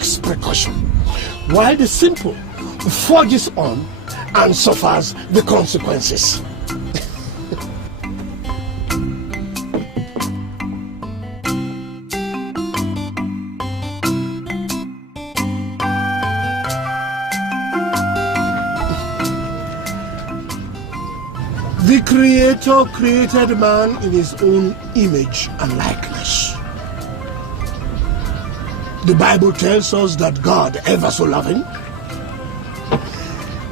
takes precaution, while the simple forges on and suffers the consequences. The Creator created man in his own image and likeness. The Bible tells us that God, ever so loving,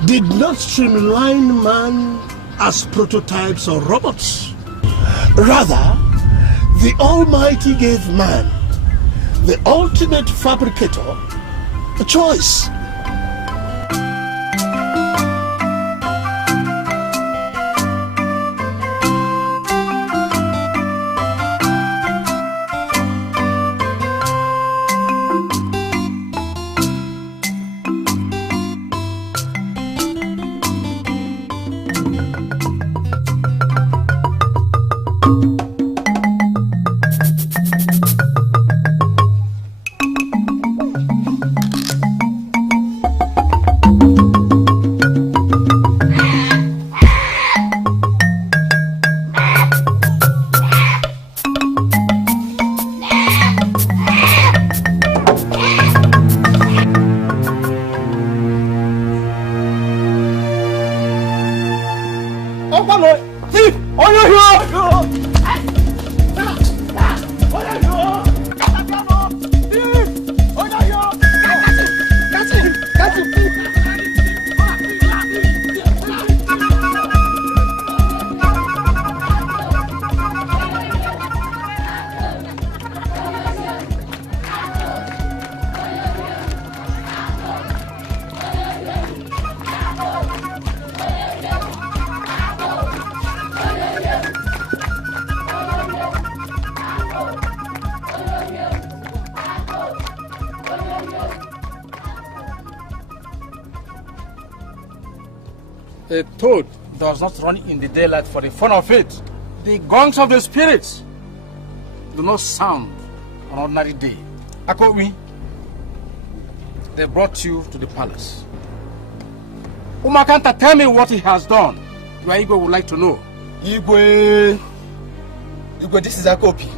did not streamline man as prototypes or robots. Rather, the Almighty gave man, the ultimate fabricator, a choice. A toad does not run in the daylight for the fun of it. The gongs of the spirits do not sound on an ordinary day. Akowi, they brought you to the palace. Umakanta, tell me what he has done. Your Igwe would like to know. Igwe, this is Akopi.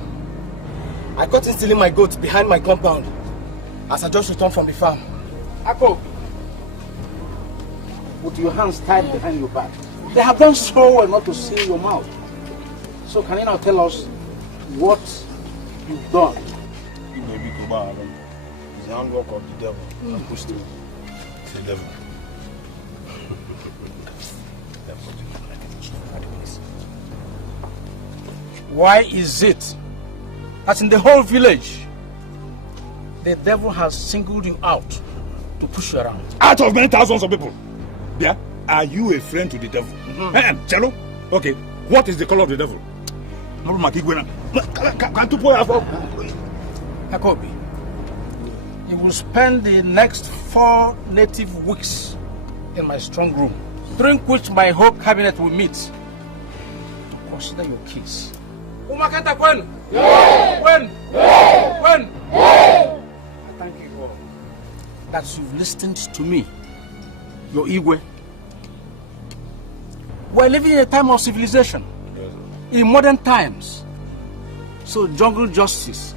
I caught him stealing my goats behind my compound as I just returned from the farm. Akopi, with your hands tied behind your back. They have done so well not to see your mouth. So can you now tell us what you've done? It's the handwork of the devil. It's the devil. Why is it that in the whole village the devil has singled you out to push you around? Out of many thousands of people. Yeah? Are you a friend to the devil? Chalo? Okay. What is the color of the devil? Jacobi, you will spend the next 4 native weeks in my strong room, during which my whole cabinet will meet to consider your case. Umakanta when? When? When? I thank you for that you've listened to me, your Igwe. We're living in a time of civilization, in modern times. So jungle justice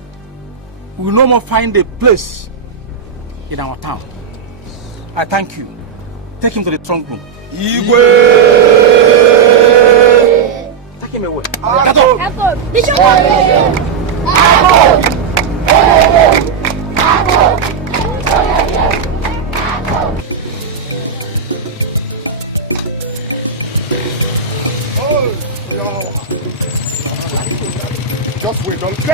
will no more find a place in our town. I thank you. Take him to the trunk room. Igwe! Take him away. Just wait, don't Look!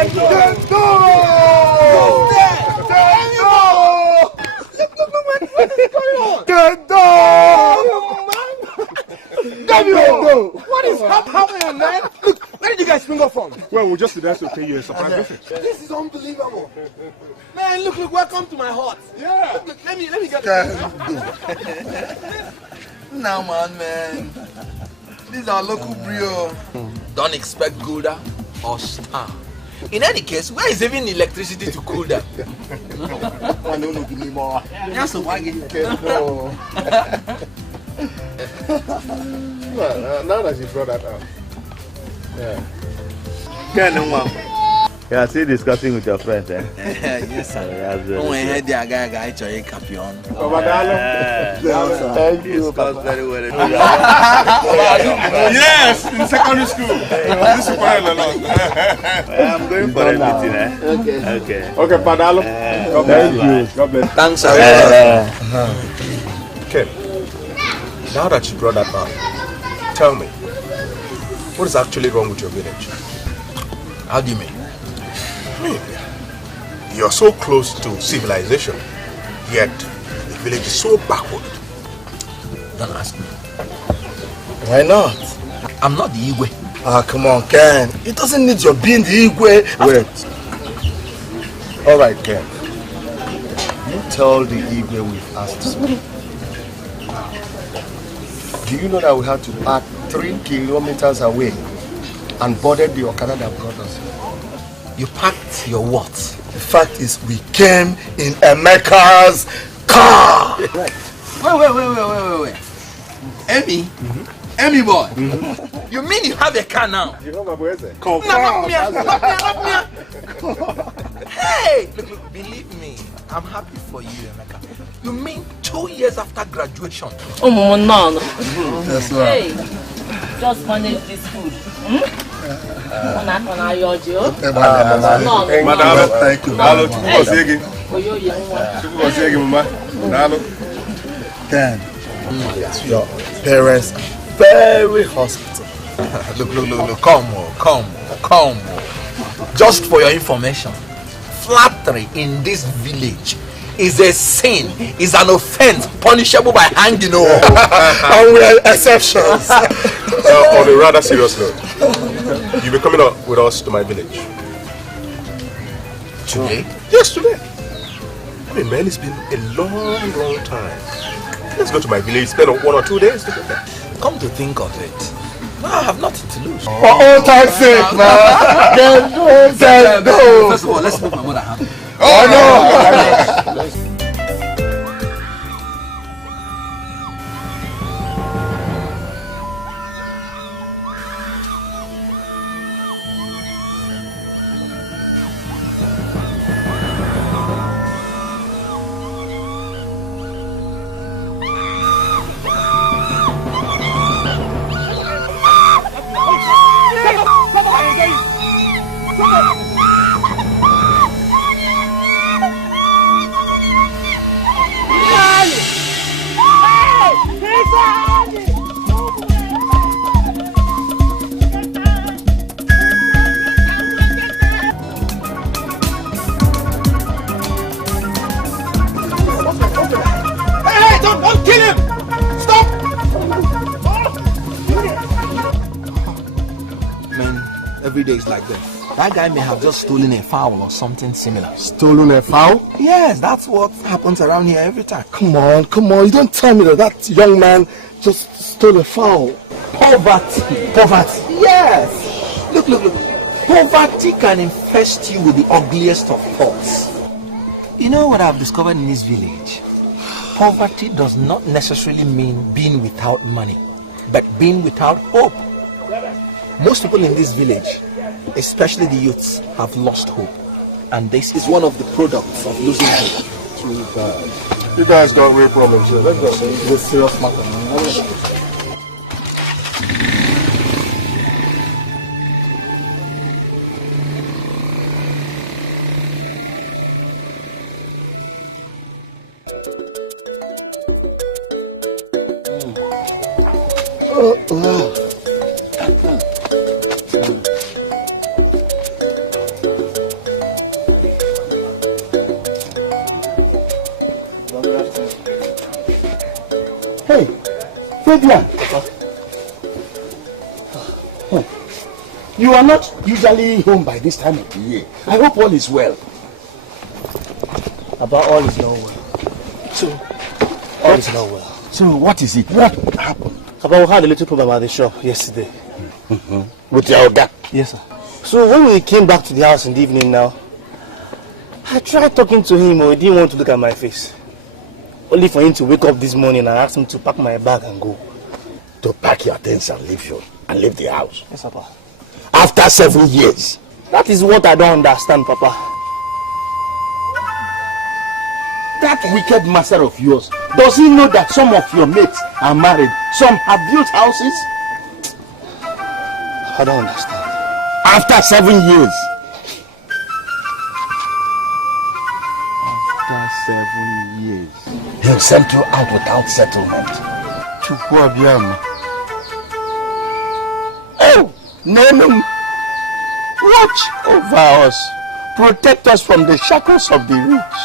What is going on? What is happening, man? Look, where did you guys spring up from? Well, we'll just suggest to pay you a surprise visit. This is unbelievable. Man, look, welcome to my heart. Yeah. Look, let me get this. Now, man. This is our local brio. Don't expect Gouda or Star. In any case, where is even electricity to cool them? Just a wagon. Well, now that you brought that up. Yeah. Yeah, still discussing with your friends, eh? Yes, sir. When I heard the guy trying to campion. Thank you. Discussed very well. Yes, in secondary school. This is quite a lot. I'm going for a meeting, eh? Okay. Okay, Padalo. God bless you. God bless. Thanks, sir. Okay. Now that you brought that up, tell me, what is actually wrong with your village? How do you mean? You're so close to civilization, yet the village is so backward. Don't ask me. Why not? I'm not the Igwe. Ah, come on, Ken. It doesn't need your being the Igwe. Wait. Alright, Ken. You tell the Igwe we've asked to speak. Do you know that we had to park 3 kilometers away and boarded the Okada that brought us here? You packed your what? The fact is, we came in Emeka's car. Right. Wait. Emmy? Emmy boy? You mean you have a car now? Hey! Look, believe me, I'm happy for you, Emeka. You mean 2 years after graduation? Oh, no. That's right. Hey, just manage this food. Madam, thank you. Ken, your parents are very hospitable. Look, come. Just for your information, flattery in this village is a sin, is an offense punishable by hanging. And we are exceptions. On a rather serious note, you'll be coming up with us to my village. Today? Yes, today. I mean, man, it's been a long time. Let's go to my village, spend 1 or 2 days together. Come to think of it, I have nothing to lose. For all time's sake, man. First of all, let's make my mother happy. Oh, no. Don't kill him! Stop! Man, every day is like this. That guy may have just stolen a fowl or something similar. Stolen a fowl? Yes, that's what happens around here every time. Come on. You don't tell me that young man just stole a fowl. Poverty. Yes. Look. Poverty can infest you with the ugliest of thoughts. You know what I've discovered in this village? Poverty does not necessarily mean being without money, but being without hope. Most people in this village, especially the youths, have lost hope. And this is one of the products of losing hope. Too bad. You guys got real problems here. Let's go. It's a serious matter, man. Hey, Fabian. You are not usually home by this time of the year. I hope all is well. About all is not well. All is not well. So what is it? What happened? About we had a little problem at the shop yesterday. With your guy? Yes, sir. So when we came back to the house in the evening now, I tried talking to him, but he didn't want to look at my face. Only for him to wake up this morning and ask him to pack my bag and go. To pack your things and leave the house? Yes, Papa. After 7 years? That is what I don't understand, Papa. That wicked master of yours, does he know that some of your mates are married? Some have built houses? I don't understand. After 7 years? After 7 years. He'll send you out without settlement. Oh, Nenum, watch over us. Protect us from the shackles of the rich.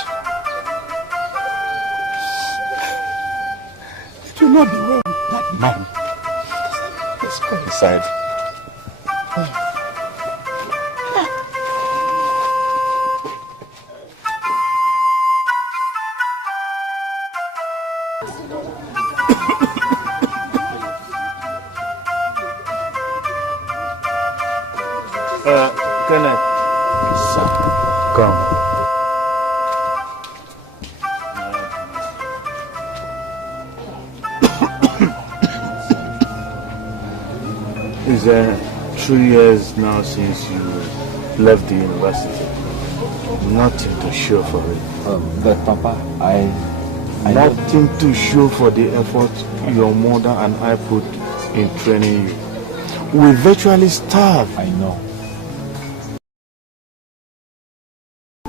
It will not be well with that man. Let's go inside. Kenneth. Sir, come. It's 3 years now since you left the university. Nothing to show for it. But Papa, I Nothing to show for the effort your mother and I put in training you. We virtually starved. I know.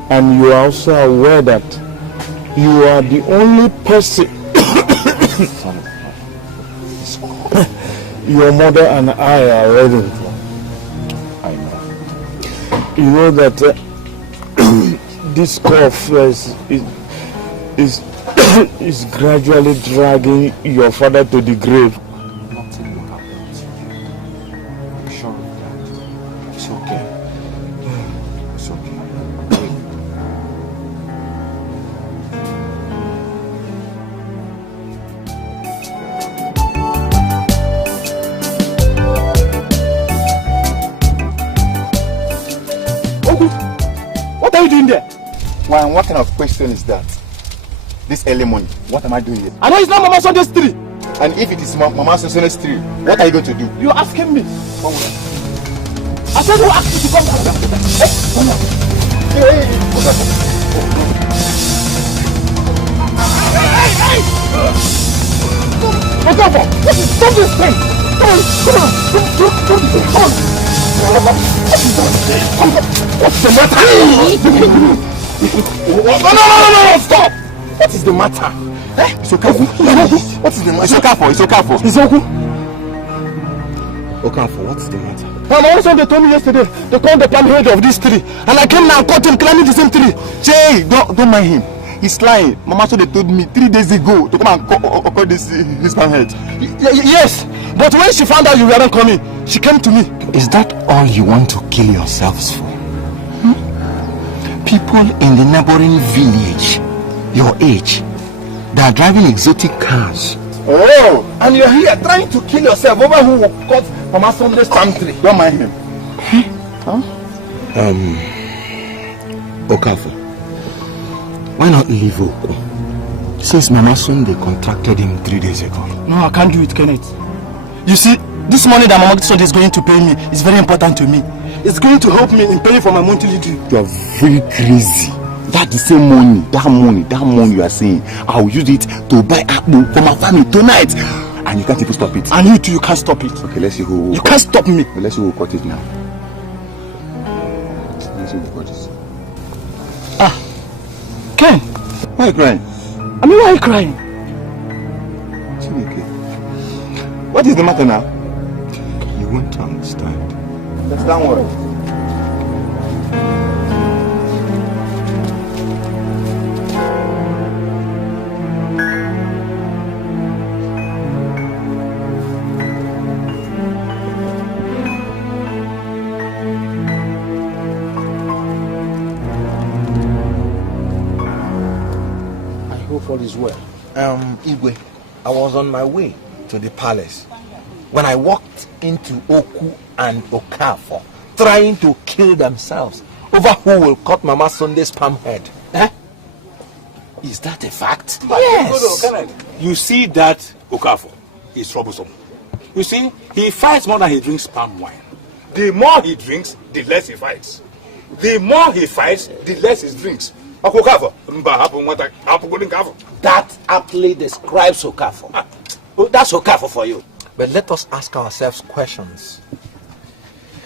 And you are also aware that you are the only person your mother and I are ready. I know. You know that this cough is gradually dragging your father to the grave. Nothing will happen to you. I'm sure of that. It's okay. It's okay. What are you doing there? Why, what kind of question is that? This early morning, what am I doing here? I know it's not Mama Sunday's tree. And if it is Mama Sunday's tree, what are you going to do? You're asking me. I said you asked me to come down. Hey! Stop this thing! Come on! What's the matter? No! Stop! What is the matter? It's okay. What is the matter? It's okay. It's okay. Okafor, what is the matter? Also, they told me yesterday they called the palm head of this tree, and I came now and caught him climbing the same tree. Jay, don't mind him. He's lying. Mama so they told me 3 days ago to come and call this his palm head. Yes, but when she found out you weren't coming, she came to me. Is that all you want to kill yourselves for? People in the neighboring village, your age, they are driving exotic cars. Oh, and you're here trying to kill yourself over who caught Mama Sunday's palm tree. Don't mind him. Okafor, why not leave Oku? Since Mama Sunday contracted him 3 days ago. No, I can't do it, Kenneth. You see, this money that Mama Sunday is going to pay me is very important to me. It's going to help me in paying for my monthly due. You are very crazy. That's the same money, that money you are saying, I will use it to buy apple for my family tonight. And you can't even stop it. And you too, you can't stop it. Okay, let's see who... You can't stop me. Let's see who cut it now. Let's see who cut it. Ken! Why are you crying? I mean, why are you crying? Okay. What is the matter now? You won't understand. Understand what? All is well. Igwe, I was on my way to the palace when I walked into Oku and Okafor trying to kill themselves over who will cut Mama Sunday's palm head. Eh? Is that a fact? Yes. You see that Okafor is troublesome. You see, he fights more than he drinks palm wine. The more he drinks, the less he fights. The more he fights, the less he drinks. That aptly describes Okafor. That's Okafor for you. But let us ask ourselves questions.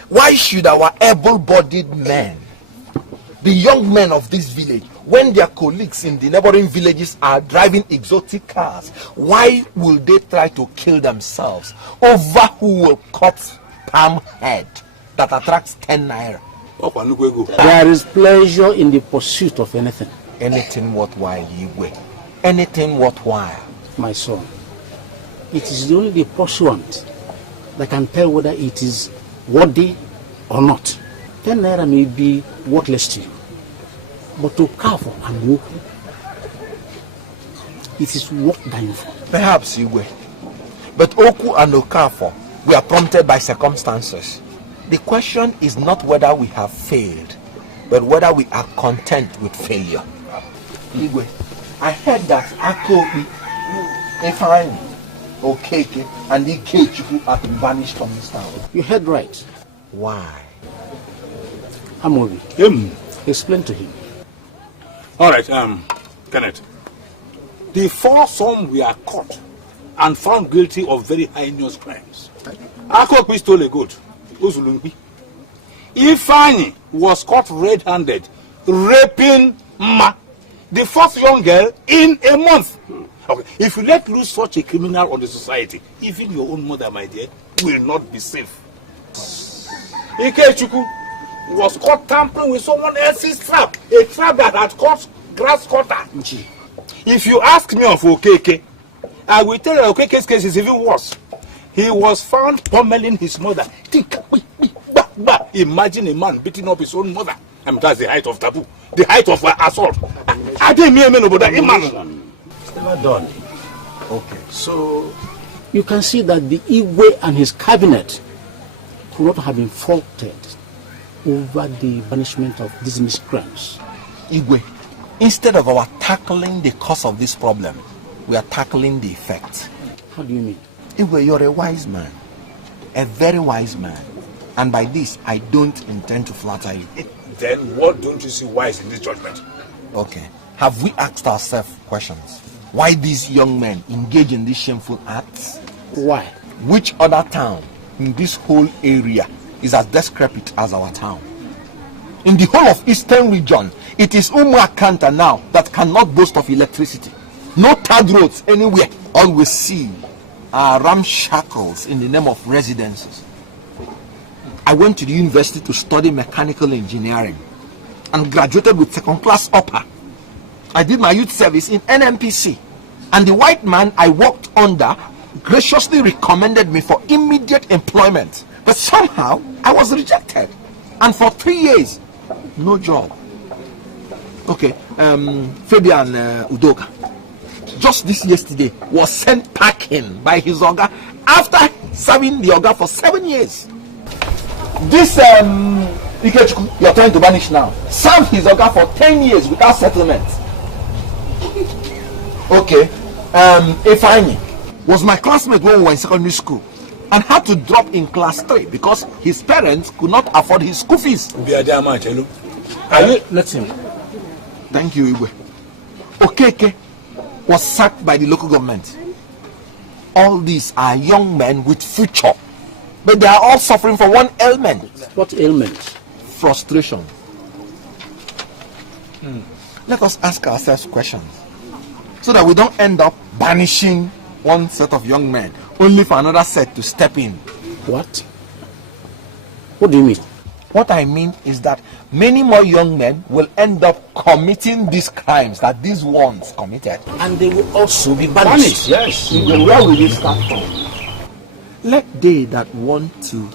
Why should our able-bodied men, the young men of this village, when their colleagues in the neighboring villages are driving exotic cars, why will they try to kill themselves over who will cut palm head that attracts 10 naira? There is pleasure in the pursuit of anything. Anything worthwhile, Igwe. Anything worthwhile. My son, it is only the pursuant that can tell whether it is worthy or not. 10 naira may be worthless to you, but to Okafor and Woku, it is worth dying for. Perhaps, Igwe. But Oku and Okafor were prompted by circumstances. The question is not whether we have failed, but whether we are content with failure. Igwe, I heard that Akobi, Efraim, Okeke, and Ikechuku are to be banished from this town. You heard right. Why? Amobi, explain to him. All right, Kenneth. The foursome were caught and found guilty of very heinous crimes. Akobi stole a goat. Uzulumbi. Ifani was caught red-handed, raping Ma, the first young girl, in a month. Okay. If you let loose such a criminal on the society, even your own mother, my dear, will not be safe. Ikechuku was caught tampering with someone else's trap, a trap that had caught grass cutter. If you ask me of Okeke, I will tell you Okeke's case is even worse. He was found pummeling his mother. Imagine a man beating up his own mother. I mean, that's the height of taboo, the height of assault. I didn't mean Never done. Okay, so you can see that the Igwe and his cabinet could not have been faulted over the banishment of these miscreants. Igwe, instead of our tackling the cause of this problem, we are tackling the effect. How do you mean? Igwe, you're a wise man, a very wise man, and by this I don't intend to flatter you. Then what don't you see wise in this judgment? Okay, have we asked ourselves questions? Why these young men engage in these shameful acts? Why? Which other town in this whole area is as decrepit as our town? In the whole of eastern region, it is Umuakanta now that cannot boast of electricity. No third roads anywhere. All we see are ramshackles in the name of residences. I went to the university to study mechanical engineering and graduated with second-class upper. I did my youth service in NMPC, and the white man I worked under graciously recommended me for immediate employment. But somehow I was rejected, and for 3 years, no job. Okay, Fabian Udoka, just this yesterday, was sent packing by his Oga after serving the Oga for 7 years. This Ikechuku you're trying to banish now served his Oga for 10 years without settlement. Okay, Ifeanyi was my classmate when we were in secondary school and had to drop in class 3 because his parents could not afford his school fees. Let him. Thank you, Igwe. Okeke was sacked by the local government. All these are young men with future, but they are all suffering from one ailment. What ailment? Frustration. Let us ask ourselves questions so that we don't end up banishing one set of young men only for another set to step in. What? What do you mean? What I mean is that many more young men will end up committing these crimes that these ones committed. And they will also be banished. Yes. Where will they start from? Let they that want to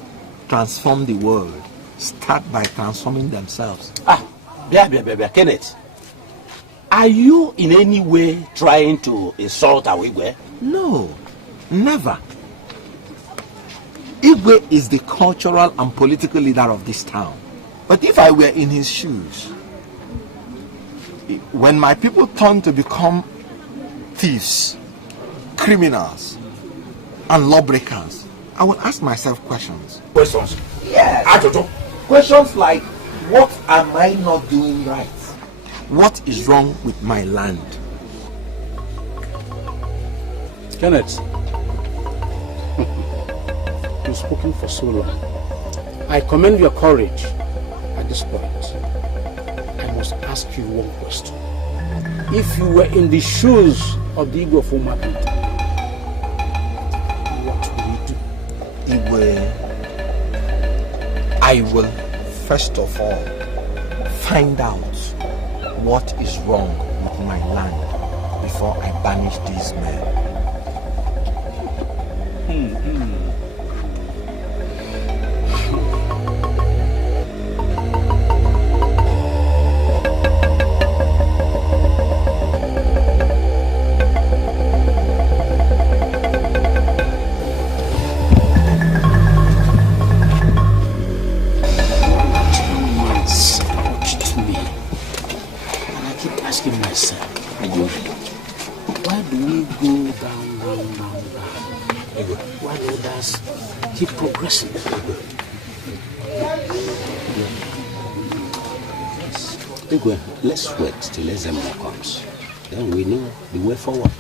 transform the world start by transforming themselves. Kenneth, are you in any way trying to insult Awigwe? No, never. Igwe is the cultural and political leader of this town. But if I were in his shoes, when my people turn to become thieves, criminals, and lawbreakers, I will ask myself questions. Questions? Yes. Ajojo. Questions like, what am I not doing right? What is wrong with my land? Kenneth, you've spoken for so long. I commend your courage at this point. I must ask you one question. If you were in the shoes of the Igwe of Umakanta, what will you do? Igwe, I will first of all find out what is wrong with my land before I banish these men. Keep progressing. Igwe, let's wait till Ezemo comes. Then we know the way forward.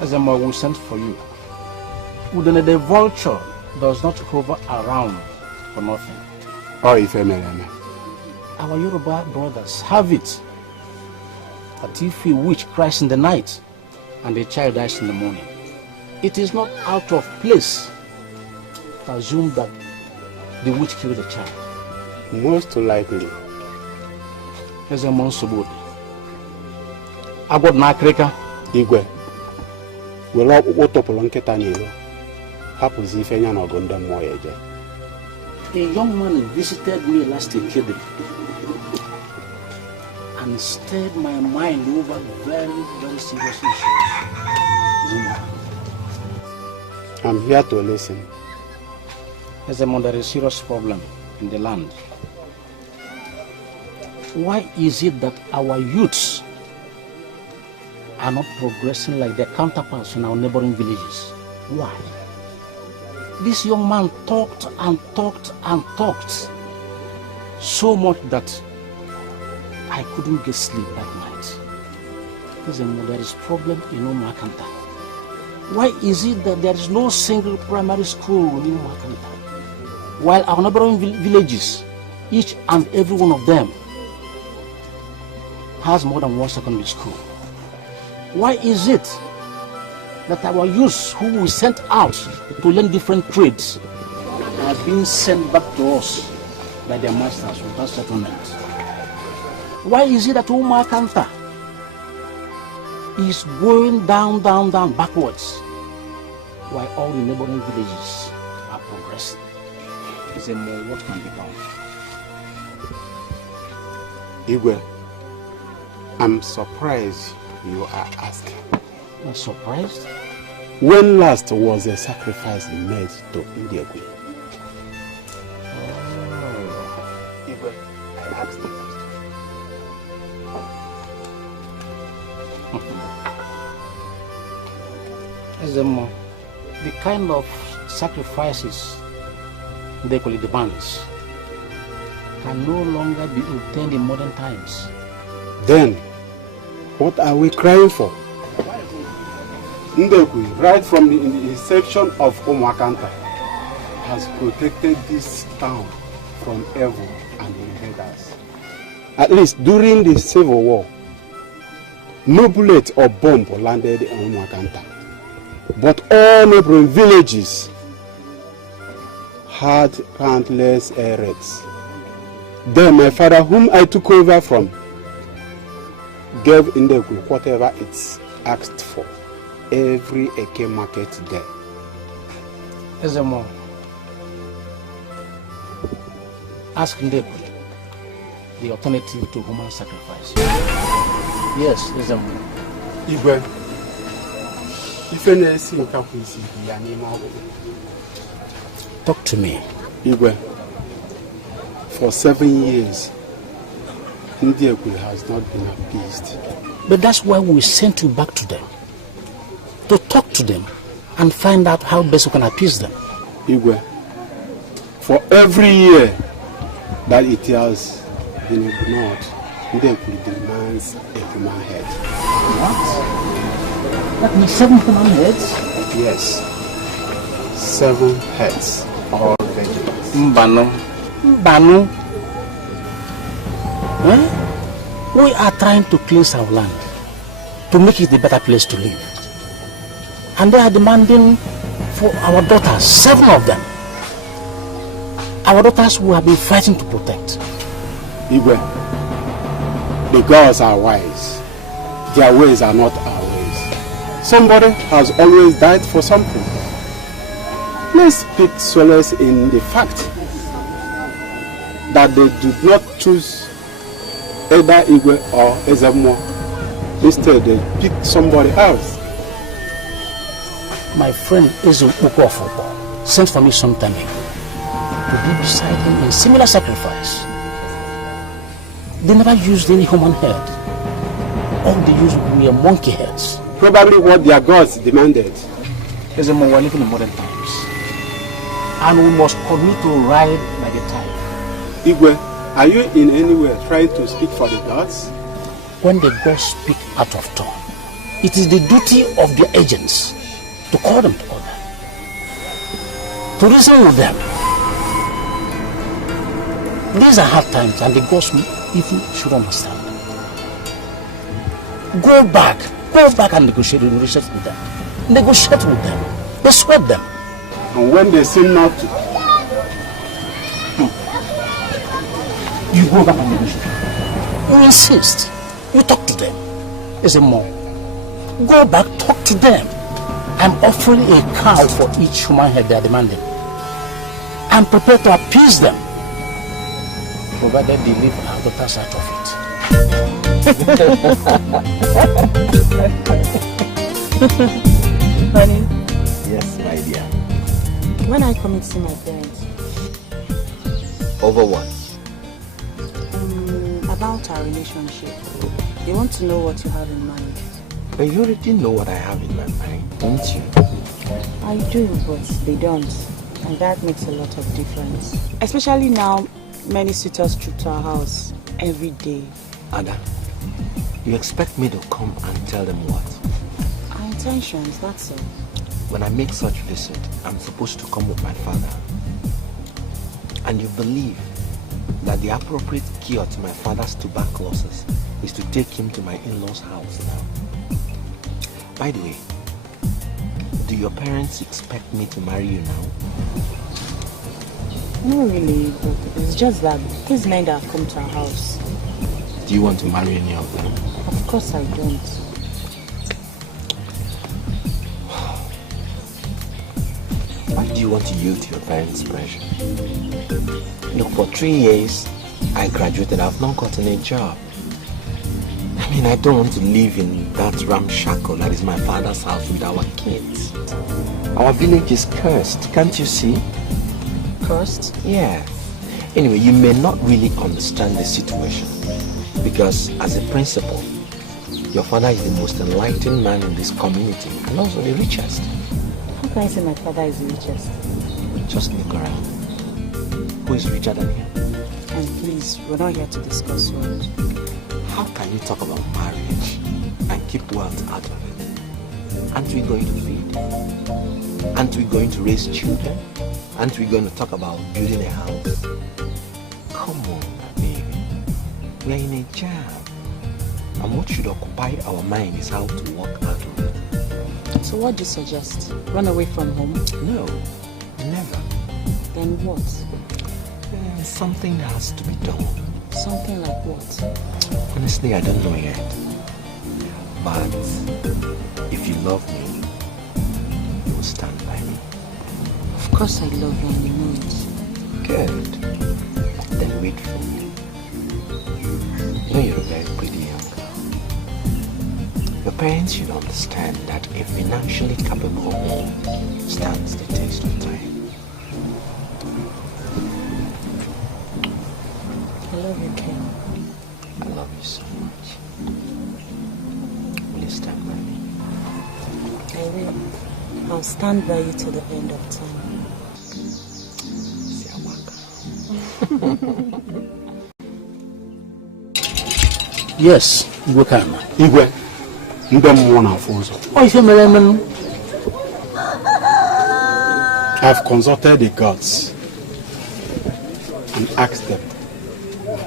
Ezemo will send for you. Udene the vulture does not hover around for nothing. Oh, if I Our Yoruba brothers have it that if a witch cries in the night and a child dies in the morning, it is not out of place to assume that the witch killed the child. Most likely. Ezemo Sobode. Agwod na Akrika. Igwe. Were ọkpụkpụ tọpụrụ nkịta n'ilo hapụzi ife nya na ọgụ ndị mmụọ ya eje. A young man visited me last Ekede and stirred my mind over very, very serious issues. Zuma. I'm here to listen. There's a serious problem in the land. Why is it that our youths are not progressing like their counterparts in our neighboring villages? Why? This young man talked and talked and talked so much that I couldn't get sleep that night. There is problem in Umakanta. Why is it that there is no single primary school in Umakanta, while our neighboring villages, each and every one of them, has more than one secondary school? Why is it that our youths who we sent out to learn different trades are being sent back to us by their masters without settlement? Why is it that Umakanta is going down, backwards, while all the neighboring villages are progressing? Is there more what can be done? Igwe, I'm surprised you are asking. You're surprised? When last was a sacrifice made to Ndiegwe? Igwe, I asked you. Ezemo, the kind of sacrifices they call it demands can no longer be obtained in modern times. Then, What are we crying for? Ndekwe, right from the inception of Omwakanta, has protected this town from evil and invaders. At least during the Civil War, no bullet or bomb landed in Omwakanta. But all neighboring villages had countless air raids. Then my father, whom I took over from, gave Ndekwe whatever it's asked for. Every Eke market there. Ezemo, ask Ndekwe the alternative to human sacrifice. Yes, Ezemo. Igwe, talk to me. Igwe, for 7 years, Ndekwe has not been appeased. But that's why we sent you back to them. To talk to them and find out how best we can appease them. Igwe, for every year that it has been ignored, Ndekwe demands a human head. What? That means 7 human heads? Yes. 7 heads, all vegetables. Mbano. Mbano. Eh? We are trying to cleanse our land, to make it a better place to live. And they are demanding for our daughters, 7 of them. Our daughters who have been fighting to protect. Igwe, the gods are wise. Their ways are not our ways. Somebody has always died for something. Let's take solace in the fact that they did not choose either Igwe or Ezemo. Instead, they picked somebody else. My friend Ezo Ukofo sent for me some time ago to be beside him in similar sacrifice. They never used any human head. All they used were monkey heads. Probably what their gods demanded. Ezemo, we're living in modern times, and we must commit to ride by the tide. Igwe, are you in any way trying to speak for the gods? When the gods speak out of turn, it is the duty of their agents to call them to order, to reason with them. These are hard times, and the gods even should understand. Go back and negotiate with them. Negotiate with them. Persuade them. And when they seem not to, you go back and negotiate. You insist. You talk to them. It's a more. Go back, talk to them. I'm offering a cow for each human head they are demanding. I'm prepared to appease them, provided they leave our daughters out of it. Honey? Yes, my dear. When I come to see my parents? Over what? About our relationship. They want to know what you have in mind. But you already know what I have in my mind, don't you? I do, but they don't. And that makes a lot of difference. Especially now, many suitors troop to our house every day. Ada, you expect me to come and tell them what? Our intentions, that's all. When I make such visit, I'm supposed to come with my father. And you believe that the appropriate cure to my father's tuberculosis is to take him to my in-laws' house now. By the way, do your parents expect me to marry you now? No, really, but it's just that these men that have come to our house. Do you want to marry any of them? Of course I don't. Why do you want to yield to your parents' pressure? Look, for 3 years, I graduated. I've not gotten a job. I mean, I don't want to live in that ramshackle that is my father's house with our kids. Our village is cursed, can't you see? Cursed? Yeah. Anyway, you may not really understand the situation because as a principal, your father is the most enlightened man in this community and also the richest. How can I say my father is the richest? Just look around. Who is richer than him? And please, we're not here to discuss wealth. How can you talk about marriage and keep wealth out of it? Aren't we going to feed? Aren't we going to raise children? Aren't we going to talk about building a house? Come on, baby. We are in a jam. And what should occupy our mind is how to work out of it. So what do you suggest? Run away from home? No, never. Then what? Something has to be done. Something like what? Honestly, I don't know yet. But if you love me, you will stand by me. Of course I love you and you know it. Good. Then wait for me. You know you're a very pretty young girl. Your parents should understand that a financially capable woman stands the test of time. I love you, Ken. I love you so much. Will you stand by me? I will. I'll stand by you till the end of time. Yes, Igwe Kana. Igwe, ndị mmụọ na-afụ ụzọ. I've consulted the gods and asked them,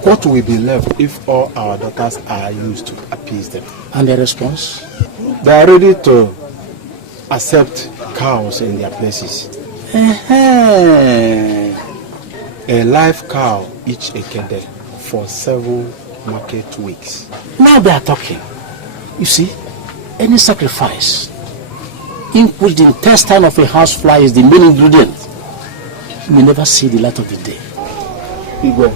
what will be left if all our daughters are used to appease them? And their response? They are ready to accept cows in their places. A live cow each ekede for 7 market weeks. Now they are talking. You see, any sacrifice in which the intestine of a housefly is the main ingredient may never see the light of the day. Igwe,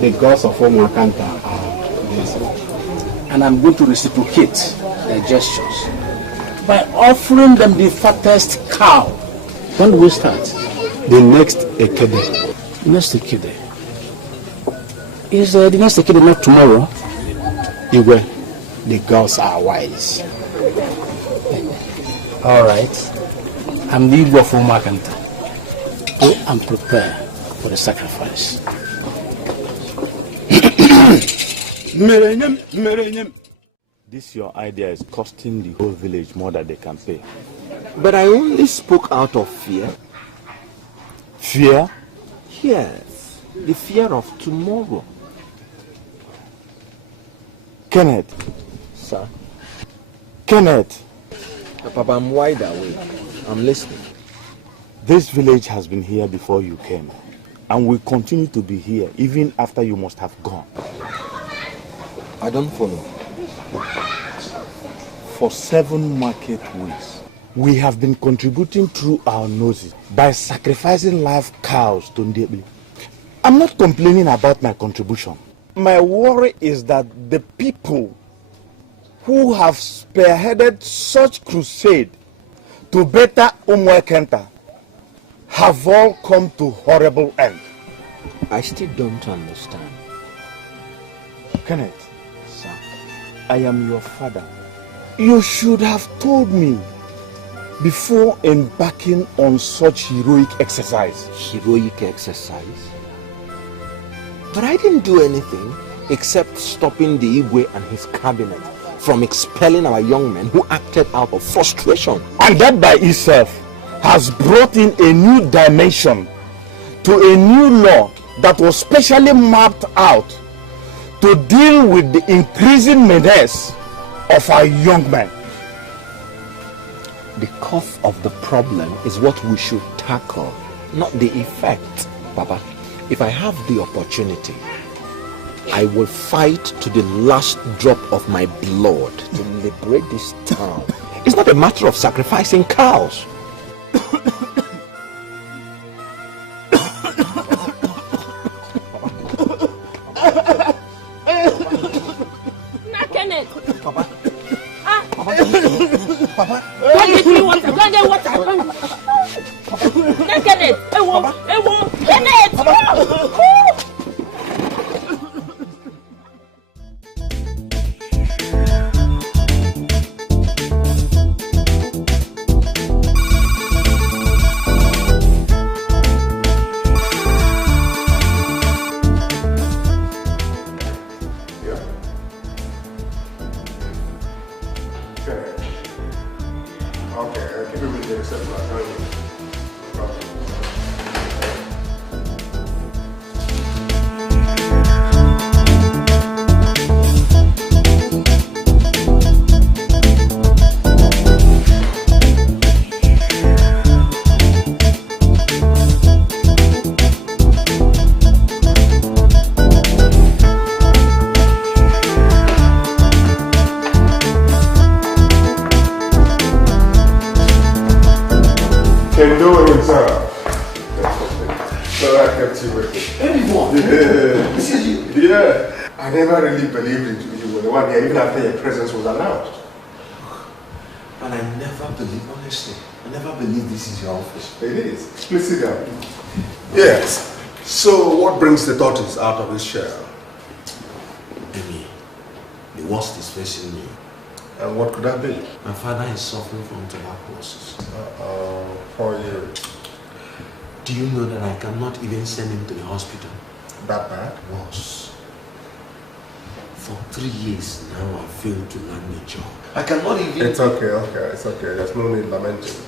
the gods of Omakanta are blessed. And I'm going to reciprocate their gestures by offering them the fattest cow. When do we start? The next ekede. Next ekede. Is the next ekede not tomorrow? Igwe, the gods are wise. All right. I'm the Igwe of Omakanta. Go and prepare for the sacrifice. This your idea is costing the whole village more than they can pay. But I only spoke out of fear. Fear? Yes, the fear of tomorrow. Kenneth. Sir? Kenneth. Papa, I'm wide awake. I'm listening. This village has been here before you came, and will continue to be here even after you must have gone. I don't follow. For 7 market weeks, we have been contributing through our noses by sacrificing live cows to Ndebli. I'm not complaining about my contribution. My worry is that the people who have spearheaded such crusade to better Umwekenta have all come to horrible end. I still don't understand. Kenneth, sir, I am your father. You should have told me before embarking on such heroic exercise. Heroic exercise? But I didn't do anything except stopping the Igwe and his cabinet from expelling our young men who acted out of frustration. And that by itself has brought in a new dimension to a new law that was specially mapped out to deal with the increasing menace of our young men. The cause of the problem is what we should tackle, not the effect. Papa, if I have the opportunity, I will fight to the last drop of my blood to liberate this town. It's not a matter of sacrificing cows. Papa. Papa. Don't give me water. Don't get water. Don't get it. It won't. Get it. Okay, keep it with you, except for that. Can do it himself. So I kept you waiting. Anyone? Yeah. This is you? Yeah. I never really believed you were the one here, even after your presence was announced. And I never believed, honestly, I never believed this is your office. It is. Please sit down. Yes. So what brings the tortoise out of his shell? Amy, the worst is facing me. And what could that be? My father is suffering from tuberculosis. Uh-oh, poor you. Do you know that I cannot even send him to the hospital? That bad? Worse. For 3 years now, I failed to land a job. I cannot even... It's okay. It's okay. There's no need lamenting.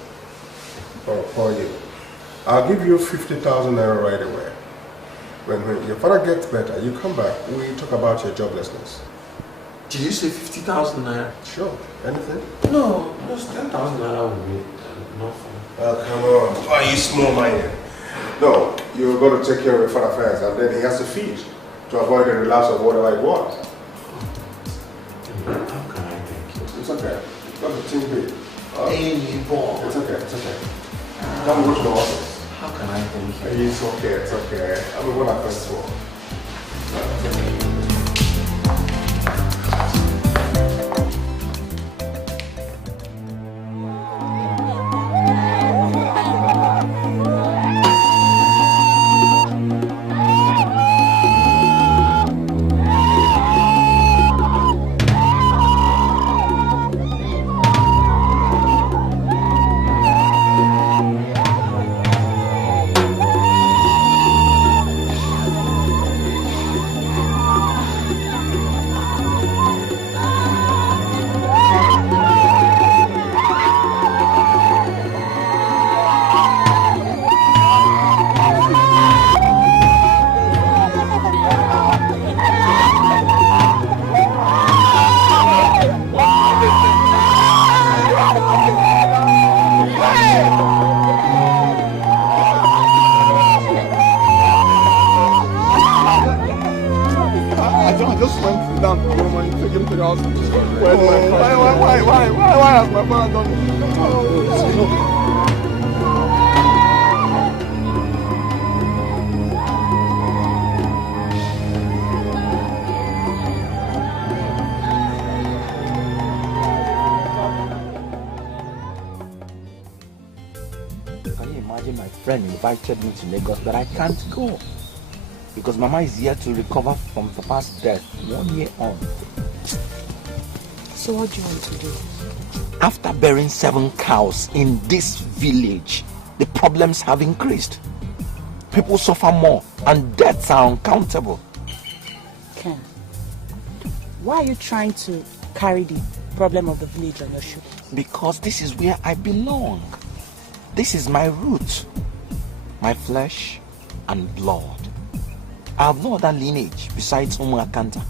Oh, poor you. I'll give you 50,000 naira right away. When your father gets better, you come back. We talk about your joblessness. Did you say 50,000 naira? Sure. Anything? No, just 10,000 naira would be enough for me. Oh, come on. Why are you small-minded? No, you're going to take care of your father first, and then he has to feed to avoid the relapse of whatever it was. How can I thank you? It's okay. Got the team paid. Amy, boy. It's okay. Come go to the office. How can I thank you? It's okay. I mean, what happens to all? I just went down to the and take him to the hospital. Why has my father done this? Can you imagine my friend invited me to Lagos, but I can't go because Mama is here to recover from Papa's death 1 year on. So what do you want to do? After burying 7 cows in this village, the problems have increased. People suffer more and deaths are uncountable. Ken, why are you trying to carry the problem of the village on your shoulders? Because this is where I belong. This is my root, my flesh and blood. I have no other lineage besides Umuakanta,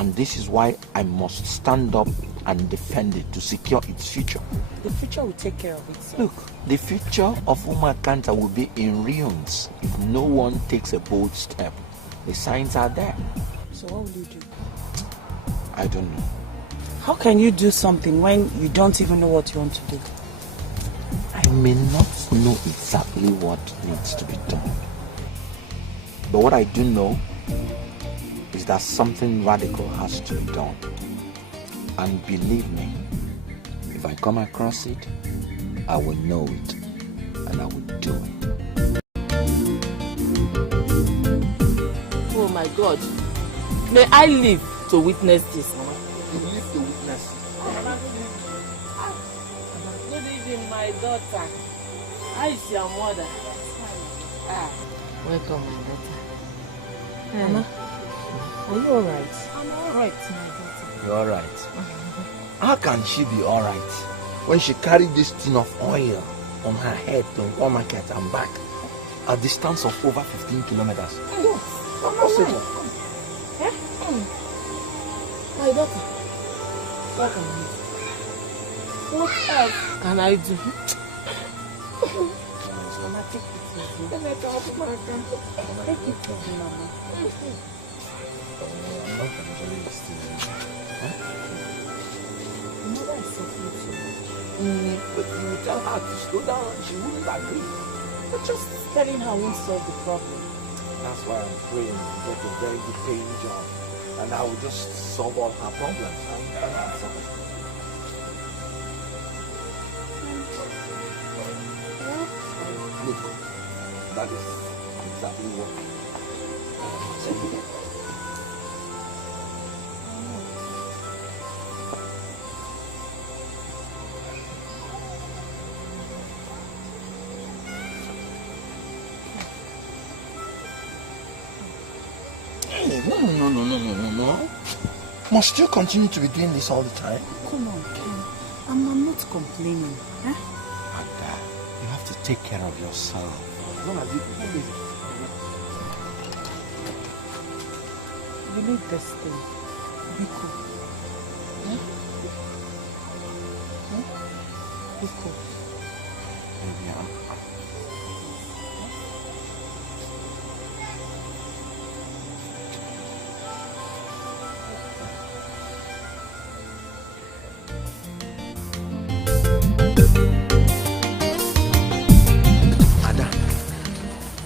and this is why I must stand up and defend it to secure its future. The future will take care of itself. Look, the future of Umuakanta will be in ruins if no one takes a bold step. The signs are there. So what will you do? I don't know. How can you do something when you don't even know what you want to do? I may not know exactly what needs to be done. But what I do know is that something radical has to be done. And believe me, if I come across it, I will know it and I will do it. Oh my God. May I live to witness this. You live to witness. Good evening, my daughter. How is your mother? Welcome, my daughter. Mama, are you alright? I'm alright, my daughter. You're alright. How can she be alright? when she carried this tin of oil on her head to go market and back, a distance of over 15 kilometers. I'm not saying. My daughter, what can I do? What else can I do? Mama, take it easy. Take it easy, Mama. I'm not enjoying this thing. Your mother is suffering too much. But you tell her to slow down, she wouldn't agree. But just telling her won't solve the problem. That's why I'm praying to get a very good paying job. And I will just solve all her problems. And that's all. Look, that is exactly what I'm saying. No. Must you continue to be doing this all the time? Come on, Ken. I'm not complaining. Huh? Ada, you have to take care of yourself. You need this thing. Be cool. Huh? Huh? Be cool.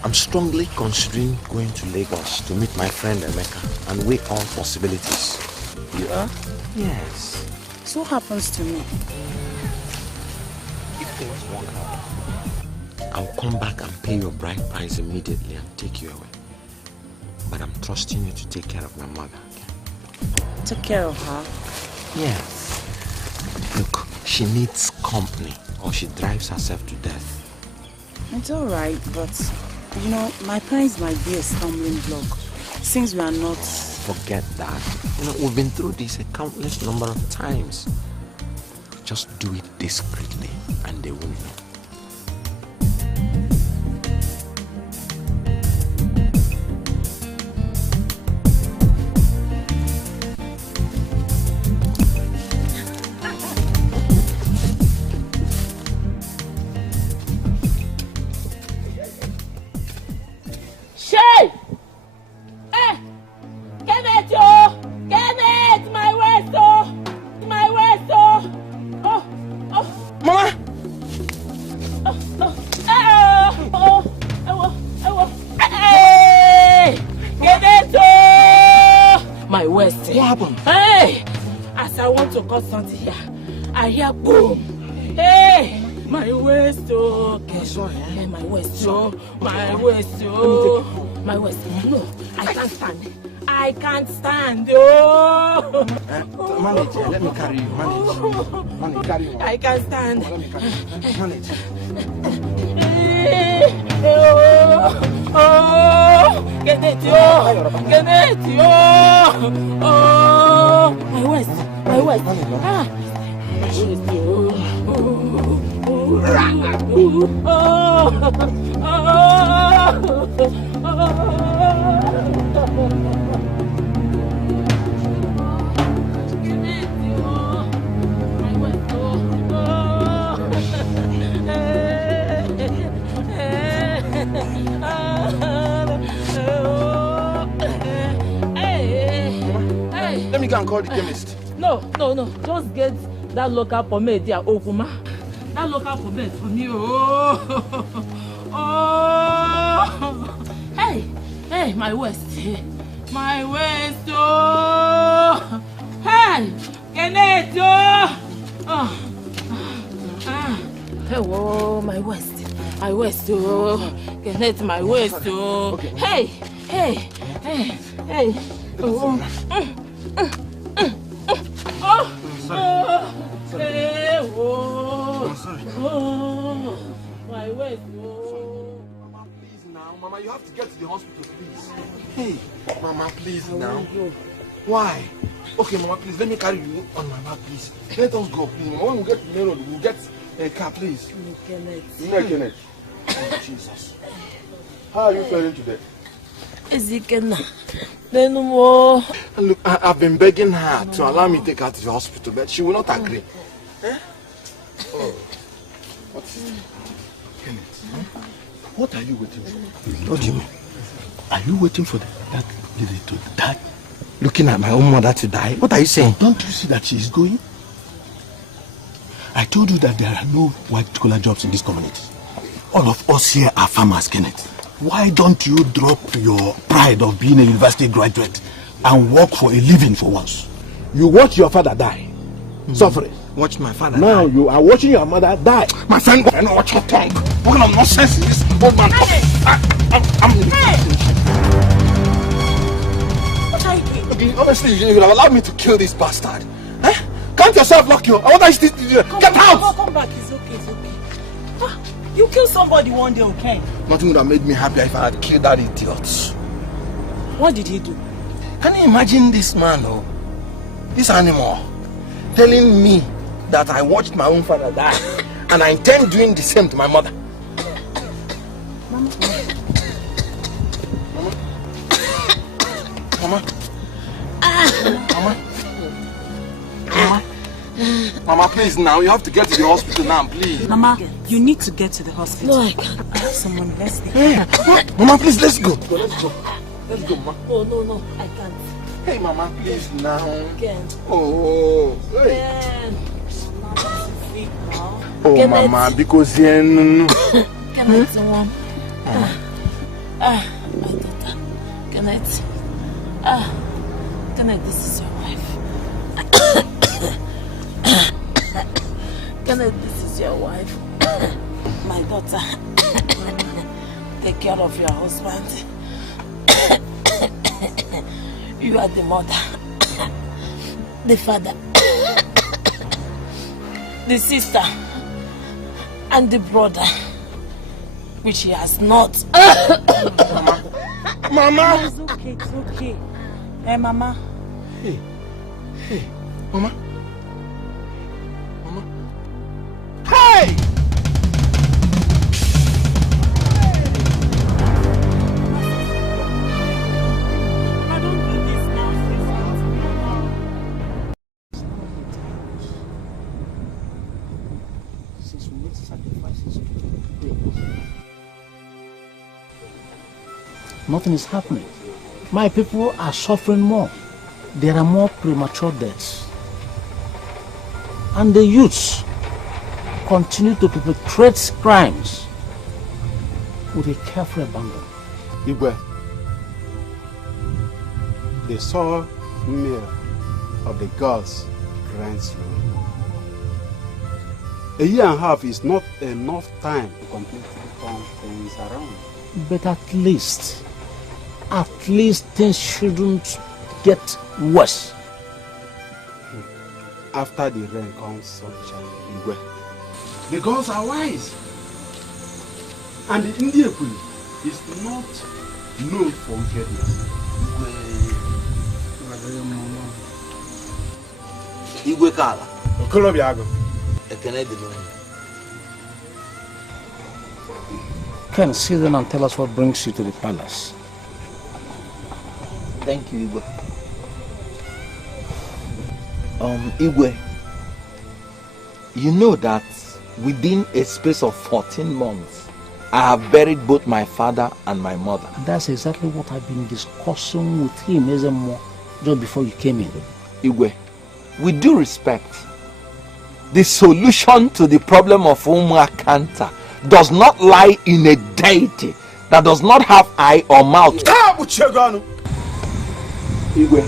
I'm strongly considering going to Lagos to meet my friend Emeka and weigh all possibilities. You are? Yes. So what happens to me? If things work out, I'll come back and pay your bride price immediately and take you away. But I'm trusting you to take care of my mother. Okay? Take care of her? Yes. Look, she needs company or she drives herself to death. It's alright, but you know, my parents might be a stumbling block since we are not. Forget that. You know, we've been through this a countless number of times. Just do it discreetly and they won't know. Something here. I hear boom. Hey, my waist, oh. Sorry. Hey, my waist, oh. My waist, oh. My waist. No, I can't stand. I can't stand. Oh. Manage. Let me carry you. Manage. Carry you. I can't stand. Let me carry you. Manage. Oh. Get it, yo. Get it, yo. Oh. My waist. My waist. Ah. Let me go and call the chemist. No. Just get that local pomade there, Okuma. That local pomade for me. Oh. Hey, my waist. My waist. Oh. Hey, Kenneth. Oh. Oh, my waist. My waist. Oh. Kenneth, my waist. Oh. Okay. Hey. Oh. Oh, my waist. Mama, please now. Mama, you have to get to the hospital, please. Hey, Mama, please now. Why? Okay, Mama, please, let me carry you on my back, please. Let us go, please. When we get to the main road, we'll get a car, please. Kenneth. Oh, Jesus. How are you feeling today? And look, I've been begging her to allow me to take her to the hospital, but she will not agree. Eh? Oh. What are you waiting for? What do you mean? Are you waiting for that lady to die? Looking at my own mother to die? What are you saying? Don't you see that she is going? I told you that there are no white-collar jobs in this community. All of us here are farmers, Kenneth. Why don't you drop your pride of being a university graduate and work for a living for once? You watch your father die. Suffering. Watch my father die. Now you are watching your mother die. My friend, I know what your tongue. What kind of nonsense is this old man? I'm What are you doing? Honestly, you would have allowed me to kill this bastard. Eh? Can't yourself lock you? What are you still doing? Get out! Come back, it's okay. You kill somebody one day, okay? Nothing would have made me happier if I had killed that idiot. What did he do? Can you imagine this man, this animal, telling me that I watched my own father die and I intend doing the same to my mother? Mama, please now, you have to get to the hospital now, please. Mama, you need to get to the hospital. No, I can't. I have someone, let's stay. Hey, Mama, please, let's go. Let's go, Mama. No, I can't. Hey, Mama, please now. Again. Oh, hey. Again. Oh, Mama, because you Kenneth, my daughter. Kenneth. Kenneth, this is your wife. Kenneth, this is your wife. My daughter. Take care of your husband. You are the mother, the father, the sister, and the brother, which he has not. Mama! It's okay. Hey, Mama. Hey, Mama. Hey! Nothing is happening. My people are suffering more. There are more premature deaths. And the youths continue to perpetrate crimes with a careful abandon. Igwe, the sore meal of the gods grinds slowly. A year and a half is not enough time to completely turn things around. But at least things shouldn't get worse. After the rain comes sunshine. Igwe, the gods are wise. And the Indian queen is not known for wickedness. Igwe Kala. Okolobiago. Ekene Dino. Ken, sit down and tell us what brings you to the palace. Thank you, Igwe. Igwe, you know that within a space of 14 months, I have buried both my father and my mother. That's exactly what I've been discussing with him, Ezemo, just before you came in. Igwe, with due respect, the solution to the problem of Umuakanta does not lie in a deity that does not have eye or mouth. Igwe,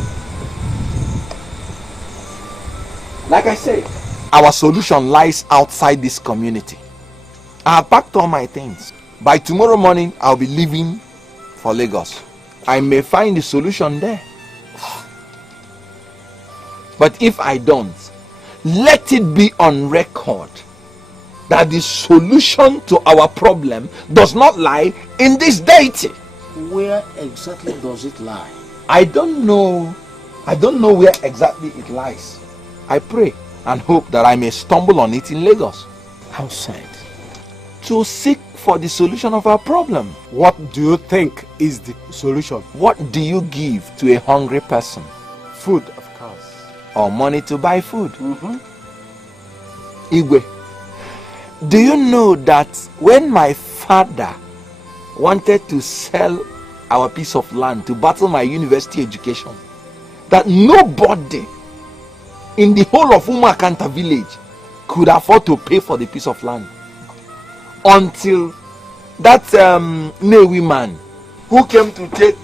like I said, our solution lies outside this community. I have packed all my things. By tomorrow morning, I'll be leaving for Lagos. I may find the solution there. But if I don't, let it be on record that the solution to our problem does not lie in this deity. Where exactly does it lie? I don't know I don't know where exactly it lies. I pray and hope that I may stumble on it in Lagos. Outside? To seek for the solution of our problem. What do you think is the solution? What do you give to a hungry person? Food, of course. Or money to buy food? Igwe, do you know that when my father wanted to sell our piece of land to battle my university education, that nobody in the whole of Umakanta village could afford to pay for the piece of land until that Newi man who came to take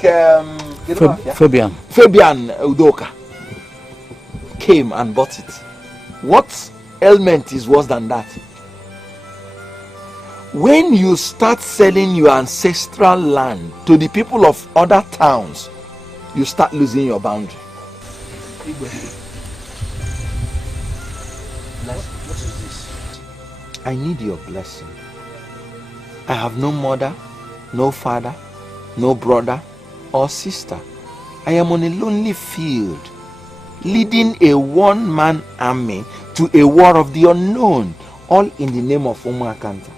Fabian Udoka came and bought it. What ailment is worse than that? When you start selling your ancestral land to the people of other towns, you start losing your boundary. What is this? I need your blessing. I have no mother, no father, no brother or sister. I am on a lonely field, leading a one-man army to a war of the unknown, all in the name of Umakanta.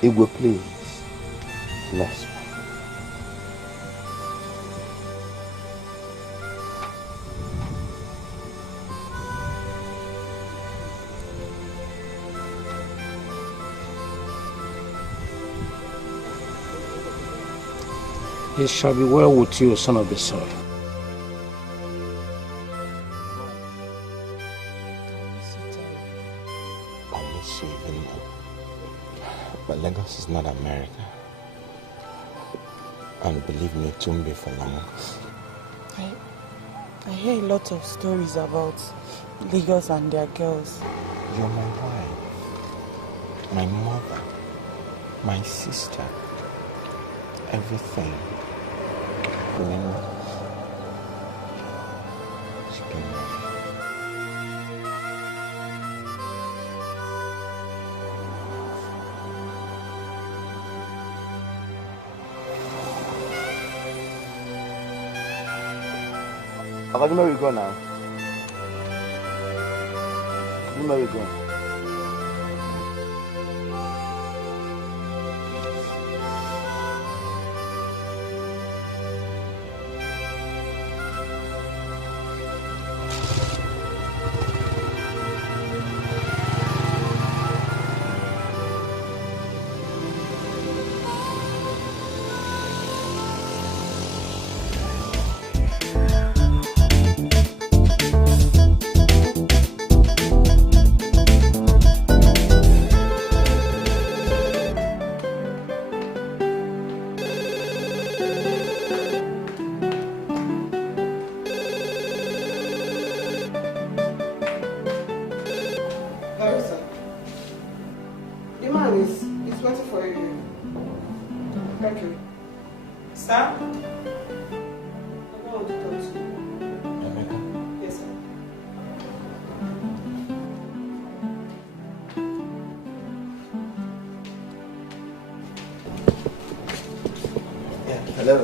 Igwe, please, bless me. It shall be well with you, son of the soil. I miss you even more. But Lagos is not America. And believe me, it won't be for long. I hear a lot of stories about Lagos and their girls. You're my wife, my mother, my sister, everything. Remember? Where we go now? Where we go? Hello?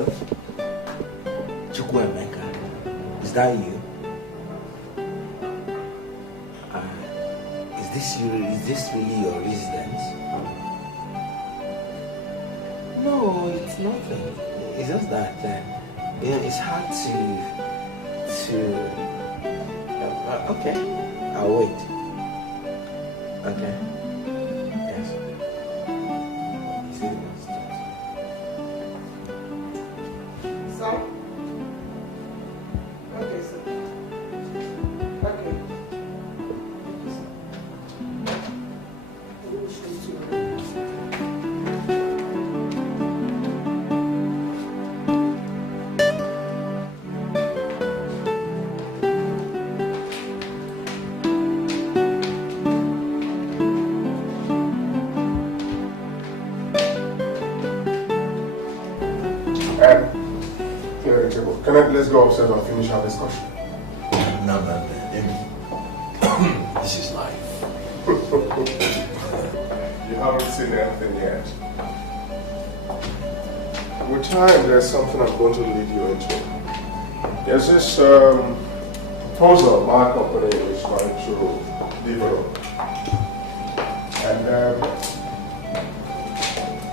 Chukwuemeka, is that you? Is this really your residence? No, it's nothing. It's just that it's hard to okay, I'll wait. Okay. Yes. Sir? Okay, sir. Okay. Let's go upstairs and finish our discussion. No, this is life. You haven't seen anything yet. with time, there's something I'm going to lead you into. There's this proposal my company is trying to develop. And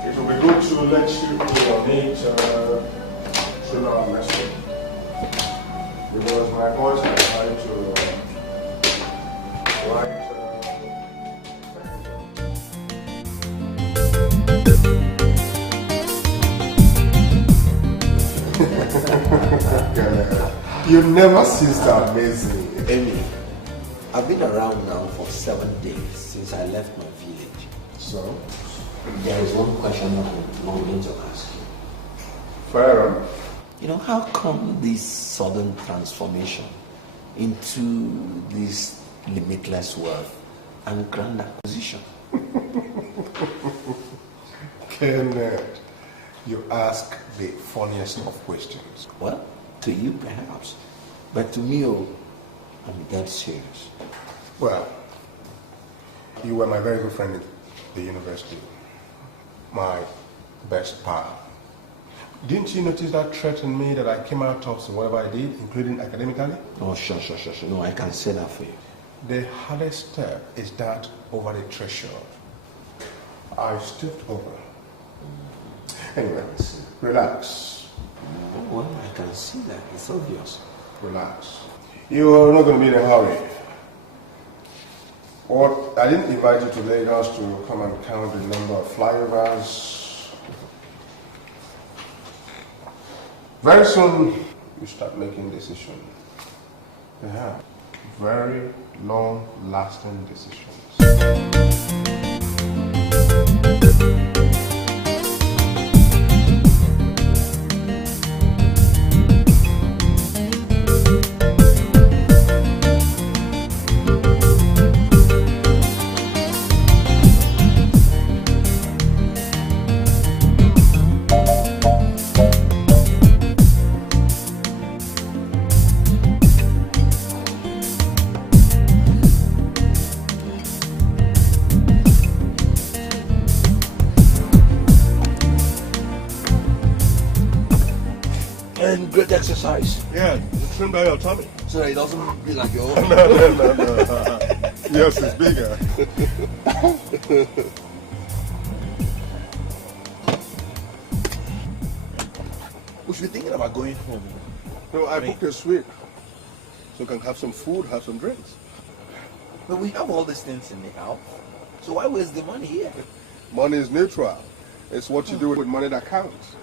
it will be good to let you meet through our message. Because my boys are trying to write. You never cease to amaze me. Amy, I've been around now for 7 days since I left my village. So? There is one question I'm longing to ask you. Fair enough. You know, how come this sudden transformation into this limitless wealth and grand acquisition? Kenneth, you ask the funniest of questions. Well, to you perhaps, but to me, I'm dead serious. Well, you were my very good friend at the university. My best pal. Didn't you notice that threatened me that I came out tops in whatever I did, including academically? Oh, sure. No, I can say that for you. The hardest step is that over the threshold. I stepped over. Anyway, relax. Well, I can see that. It's obvious. Relax. You are not going to be in a hurry. I didn't invite you to Lagos to come and count the number of flyovers. Very soon, you start making decisions. Yeah. Very long-lasting decisions. And great exercise. Yeah, trim down your tummy. So that it doesn't be like your own. No. Yours is bigger. We should be thinking about going home. No, I booked a suite. So we can have some food, have some drinks. But we have all these things in the house. So why waste the money here? Money is neutral. It's what you do with money that counts.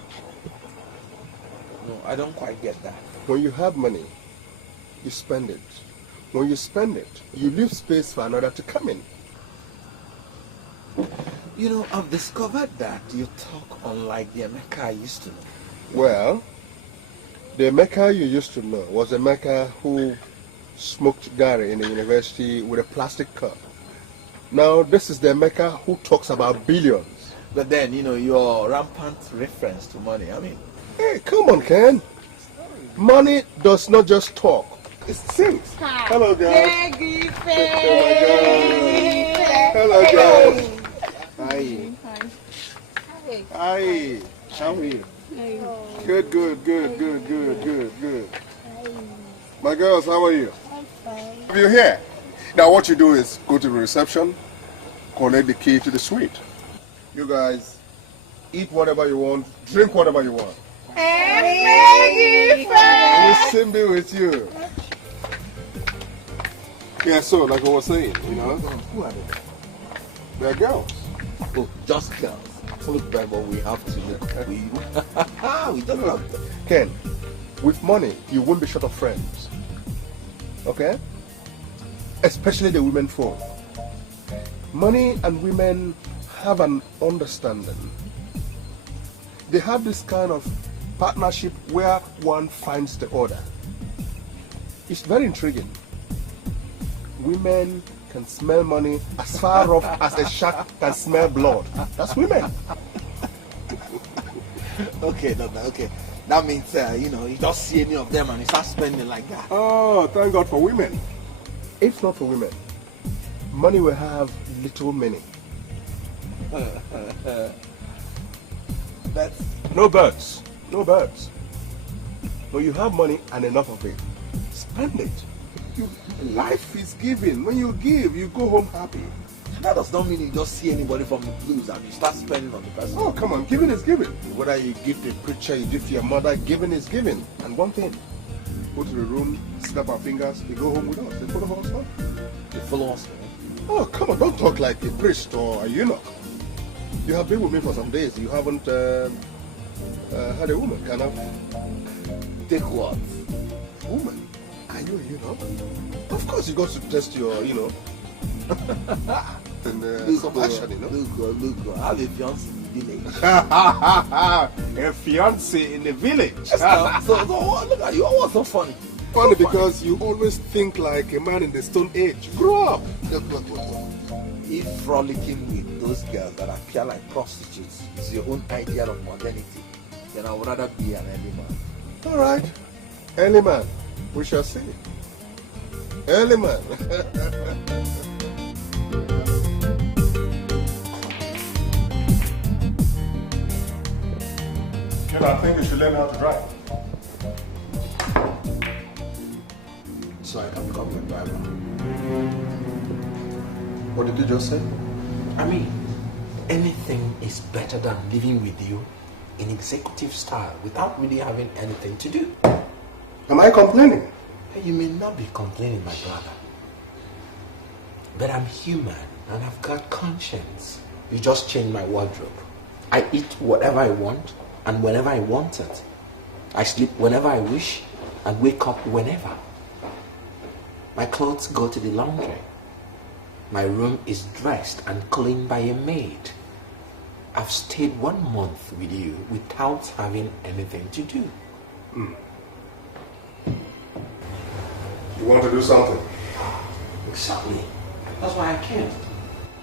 No, I don't quite get that. When you have money, you spend it. When you spend it, you leave space for another to come in. You know, I've discovered that you talk unlike the Emeka I used to know. Well, the Emeka you used to know was the Emeka who smoked Gary in the university with a plastic cup. Now, this is the Emeka who talks about billions. But then, you know, your rampant reference to money, I mean... Hey, come on, Ken. Money does not just talk. It sings. Hello, guys. Hello, guys. Hi. Hi. How are you? Good. My girls, how are you? I'm fine. If you're here, now what you do is go to the reception, collect the key to the suite. You guys, eat whatever you want, drink whatever you want. We'll be with you. Yeah, so like I was saying, you know. Who are they? They're girls. Oh, just girls. Look back what we have to look. We don't have to. Ken, with money, you won't be short of friends. Okay? Especially the women folk. Money and women have an understanding. They have this kind of partnership where one finds the other. It's very intriguing. Women can smell money as far off as a shark can smell blood. That's women. Okay. That means, you know, you just see any of them and you start spending like that. Oh, thank God for women. If not for women, money will have little meaning. bets? No bets. No bets. When you have money and enough of it, spend it. Life is giving. When you give, you go home happy. That does not mean you just see anybody from the blues and you start spending on the person. Oh, come on. Giving is giving. Whether you give to a preacher, you give to your mother, giving is giving. And one thing, go to the room, snap our fingers, they go home with us. They follow us home. They follow us home? Oh, come on. Don't talk like a priest or a eunuch. You have been with me for some days. You haven't had a woman, can I? Take what? Woman? Are you a eunuch? Of course you got to test your, and some action, Look, I have a fiance in the village. A fiance in the village? so look at you, what's so funny? Funny because you always think like a man in the Stone Age. Grow up. Look. If frolicking with those girls that appear like prostitutes is your own idea of modernity, then I would rather be an early man. All right. Early man. We shall see. Early man. I think you should learn how to drive. So I can become your driver. What did you just say? I mean, anything is better than living with you in executive style without really having anything to do. Am I complaining? You may not be complaining, my brother. But I'm human and I've got conscience. You just change my wardrobe. I eat whatever I want and whenever I want it. I sleep whenever I wish and wake up whenever. My clothes go to the laundry. My room is dressed and cleaned by a maid. I've stayed 1 month with you without having anything to do. You want to do something? Exactly. That's why I came.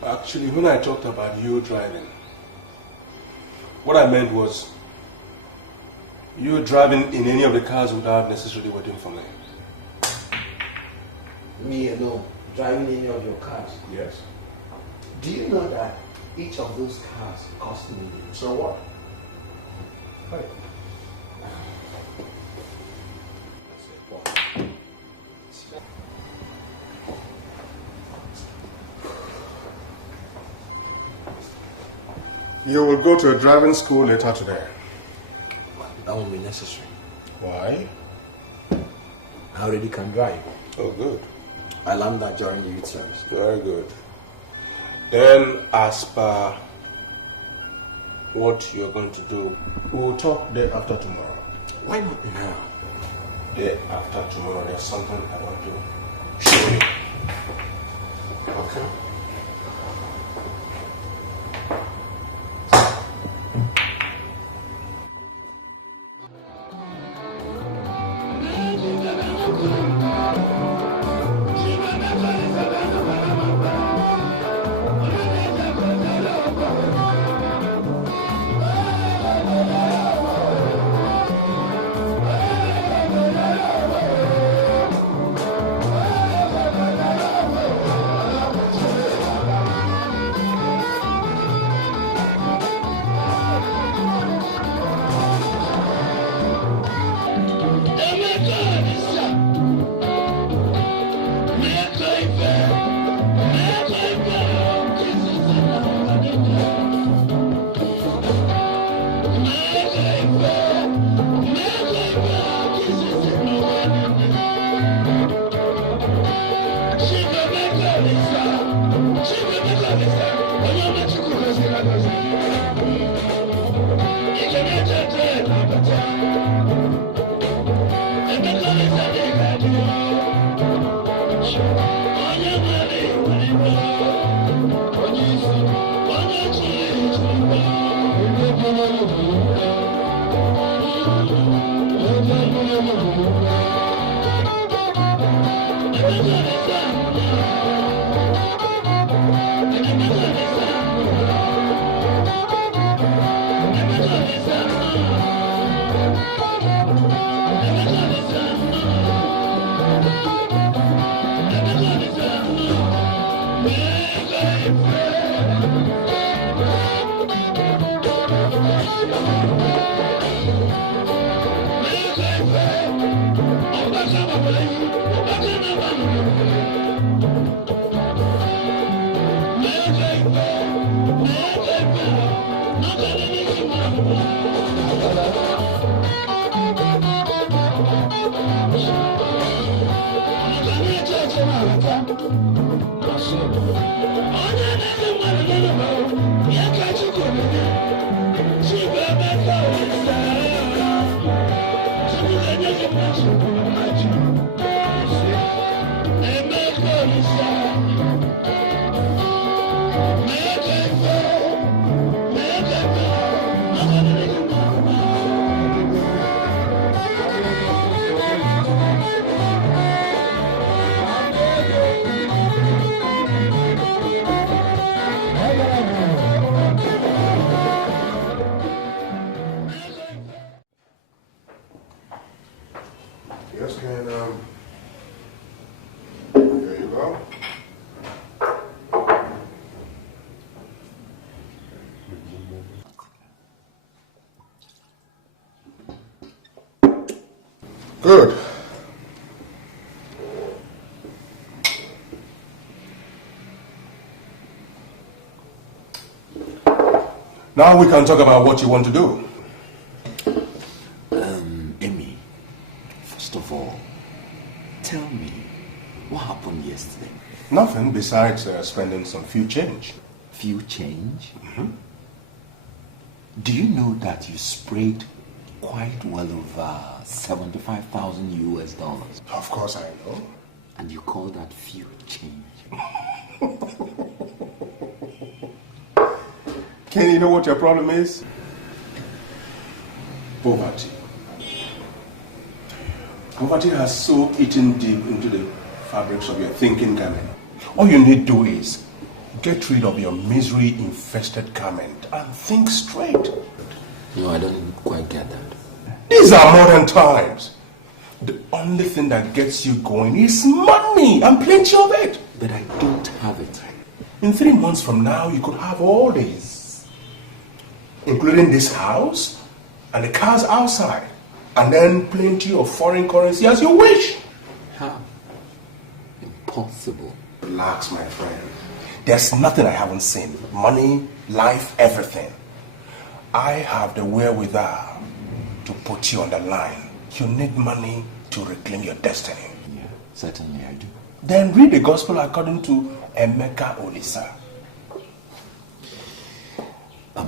Actually, when I talked about you driving, what I meant was you driving in any of the cars without necessarily waiting for me. Me alone, driving any of your cars? Yes. Do you know that each of those cars cost millions? So what? Hi. You will go to a driving school later today. That won't be necessary. Why? I already can drive. Oh, good. I learned that during the youth service. Very good. Then, as per what you're going to do, we'll talk day after tomorrow. Why not now? Day after tomorrow, there's something I want to show you. Okay? Yes, can, there you go. Good. Now we can talk about what you want to do. Amy, first of all, tell me, what happened yesterday? Nothing besides spending some few change. Few change? Do you know that you sprayed quite well over 75,000 US dollars? Of course I know. And you call that few change? Kenny, you know what your problem is? Poverty. Poverty has so eaten deep into the fabrics of your thinking, Carmen. All you need to do is get rid of your misery-infested garment and think straight. No, I don't quite get that. These are modern times. The only thing that gets you going is money, and plenty of it. But I don't have it. In 3 months from now, you could have all these, including this house and the cars outside, and then plenty of foreign currency as you wish. How? Impossible. Relax, my friend. There's nothing I haven't seen. Money, life, everything. I have the wherewithal to put you on the line. You need money to reclaim your destiny. Yeah, certainly I do. Then read the gospel according to Emeka Olisa.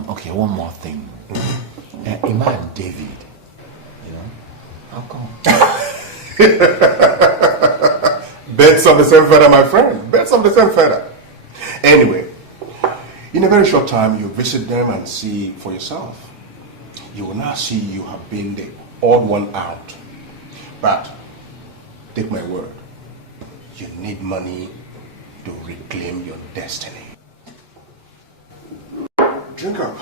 Okay, one more thing. Imagine David, you know, how come? Birds of the same feather, my friend. Birds of the same feather. Anyway, in a very short time, you visit them and see for yourself. You will now see you have been the odd one out. But, take my word, you need money to reclaim your destiny. Drink up.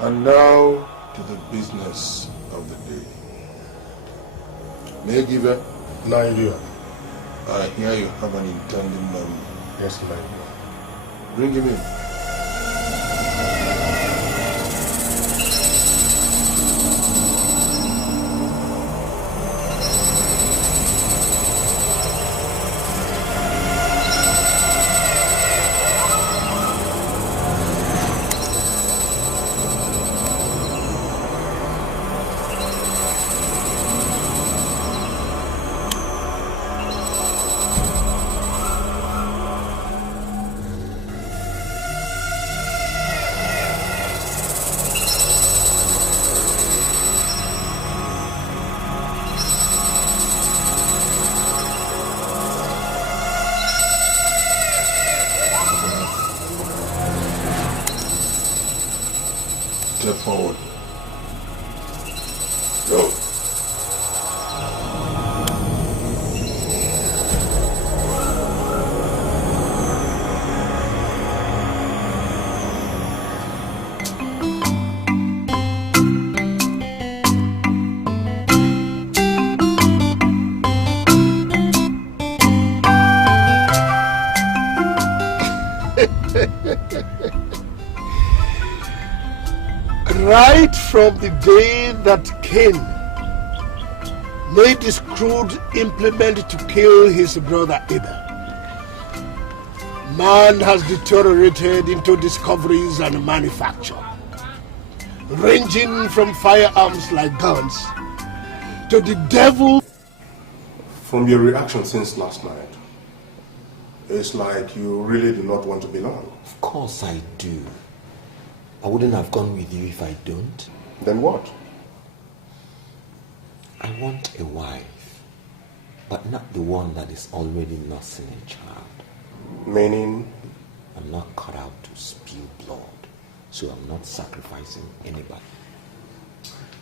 And now to the business of the day. May I give a Nigeria? I hear you have an intending man. Yes, my lord. Bring him in. Step forward. Go. Right from the day that Cain made this crude implement to kill his brother Abel, man has deteriorated into discoveries and manufacture, ranging from firearms like guns to the devil. From your reaction since last night, it's like you really do not want to belong. Of course I do. I wouldn't have gone with you if I don't. Then what? I want a wife, but not the one that is already nursing a child. Meaning? I'm not cut out to spill blood, so I'm not sacrificing anybody.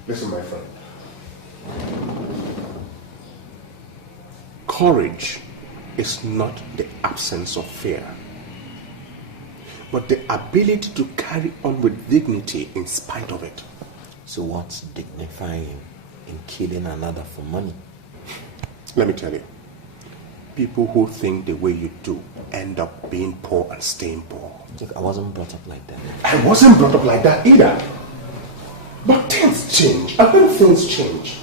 Listen, my friend. Courage is not the absence of fear, but the ability to carry on with dignity in spite of it. So what's dignifying in killing another for money? Let me tell you, people who think the way you do end up being poor and staying poor. Look, I wasn't brought up like that. I wasn't brought up like that either. But things change, and when things change,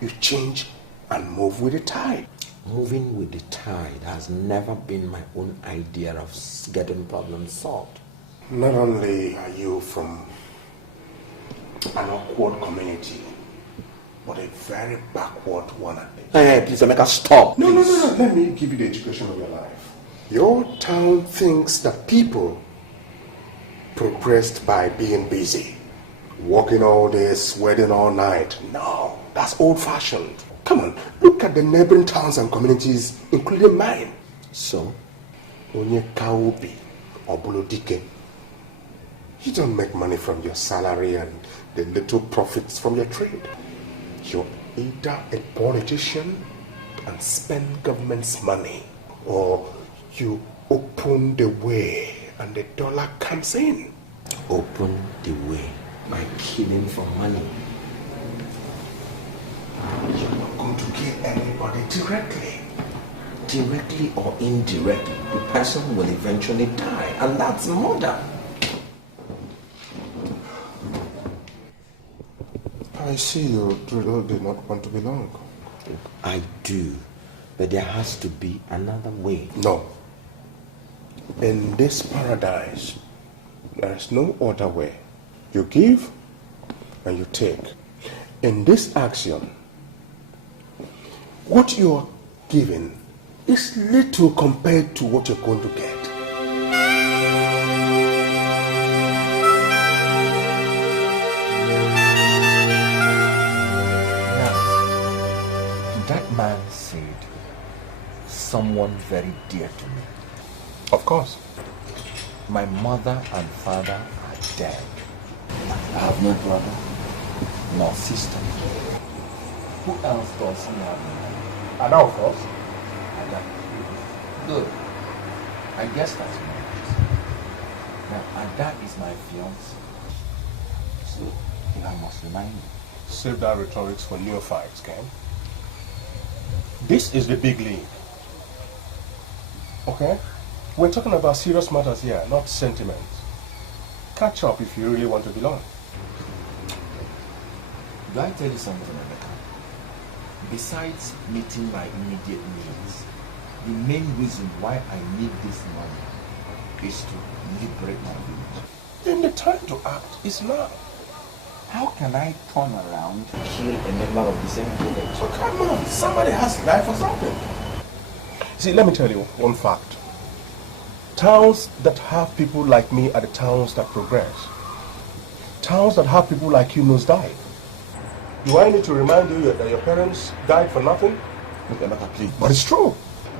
you change and move with the tide. Moving with the tide has never been my own idea of getting problems solved. Not only are you from an awkward community, but a very backward one at it. Hey, please, Emeka, stop. No. Let me give you the education of your life. Your town thinks that people progressed by being busy, working all day, sweating all night. No, that's old-fashioned. Come on, look at the neighboring towns and communities, including mine. So, Onye Kaubi or Bulodike, you don't make money from your salary and the little profits from your trade. You're either a politician and spend government's money, or you open the way and the dollar comes in. Open the way by killing for money. You're not going to kill anybody directly. Directly or indirectly, the person will eventually die, and that's murder. I see you really do not want to belong. I do, but there has to be another way. No. In this paradise, there is no other way. You give and you take. In this action, what you are giving is little compared to what you're going to get. That man said someone very dear to me. Of course. My mother and father are dead. I have no brother, nor sister. Who else does he have? Ada, of course. Ada. Good. I guess that's Ada is my fiance. So, if I must remind you. Save that rhetorics for neophytes, Ken. This is the big league. Okay? We're talking about serious matters here, not sentiments. Catch up if you really want to belong. Do I tell you something, Rebecca? Besides meeting my immediate needs, the main reason why I need this money is to liberate my village. Then the time to act is now. How can I turn around and kill a member of the same village? So come on, somebody has to die for something. See, let me tell you one fact. Towns that have people like me are the towns that progress. Towns that have people like you nosedive. Do I need to remind you that your parents died for nothing? Look, Emeka, please. But it's true.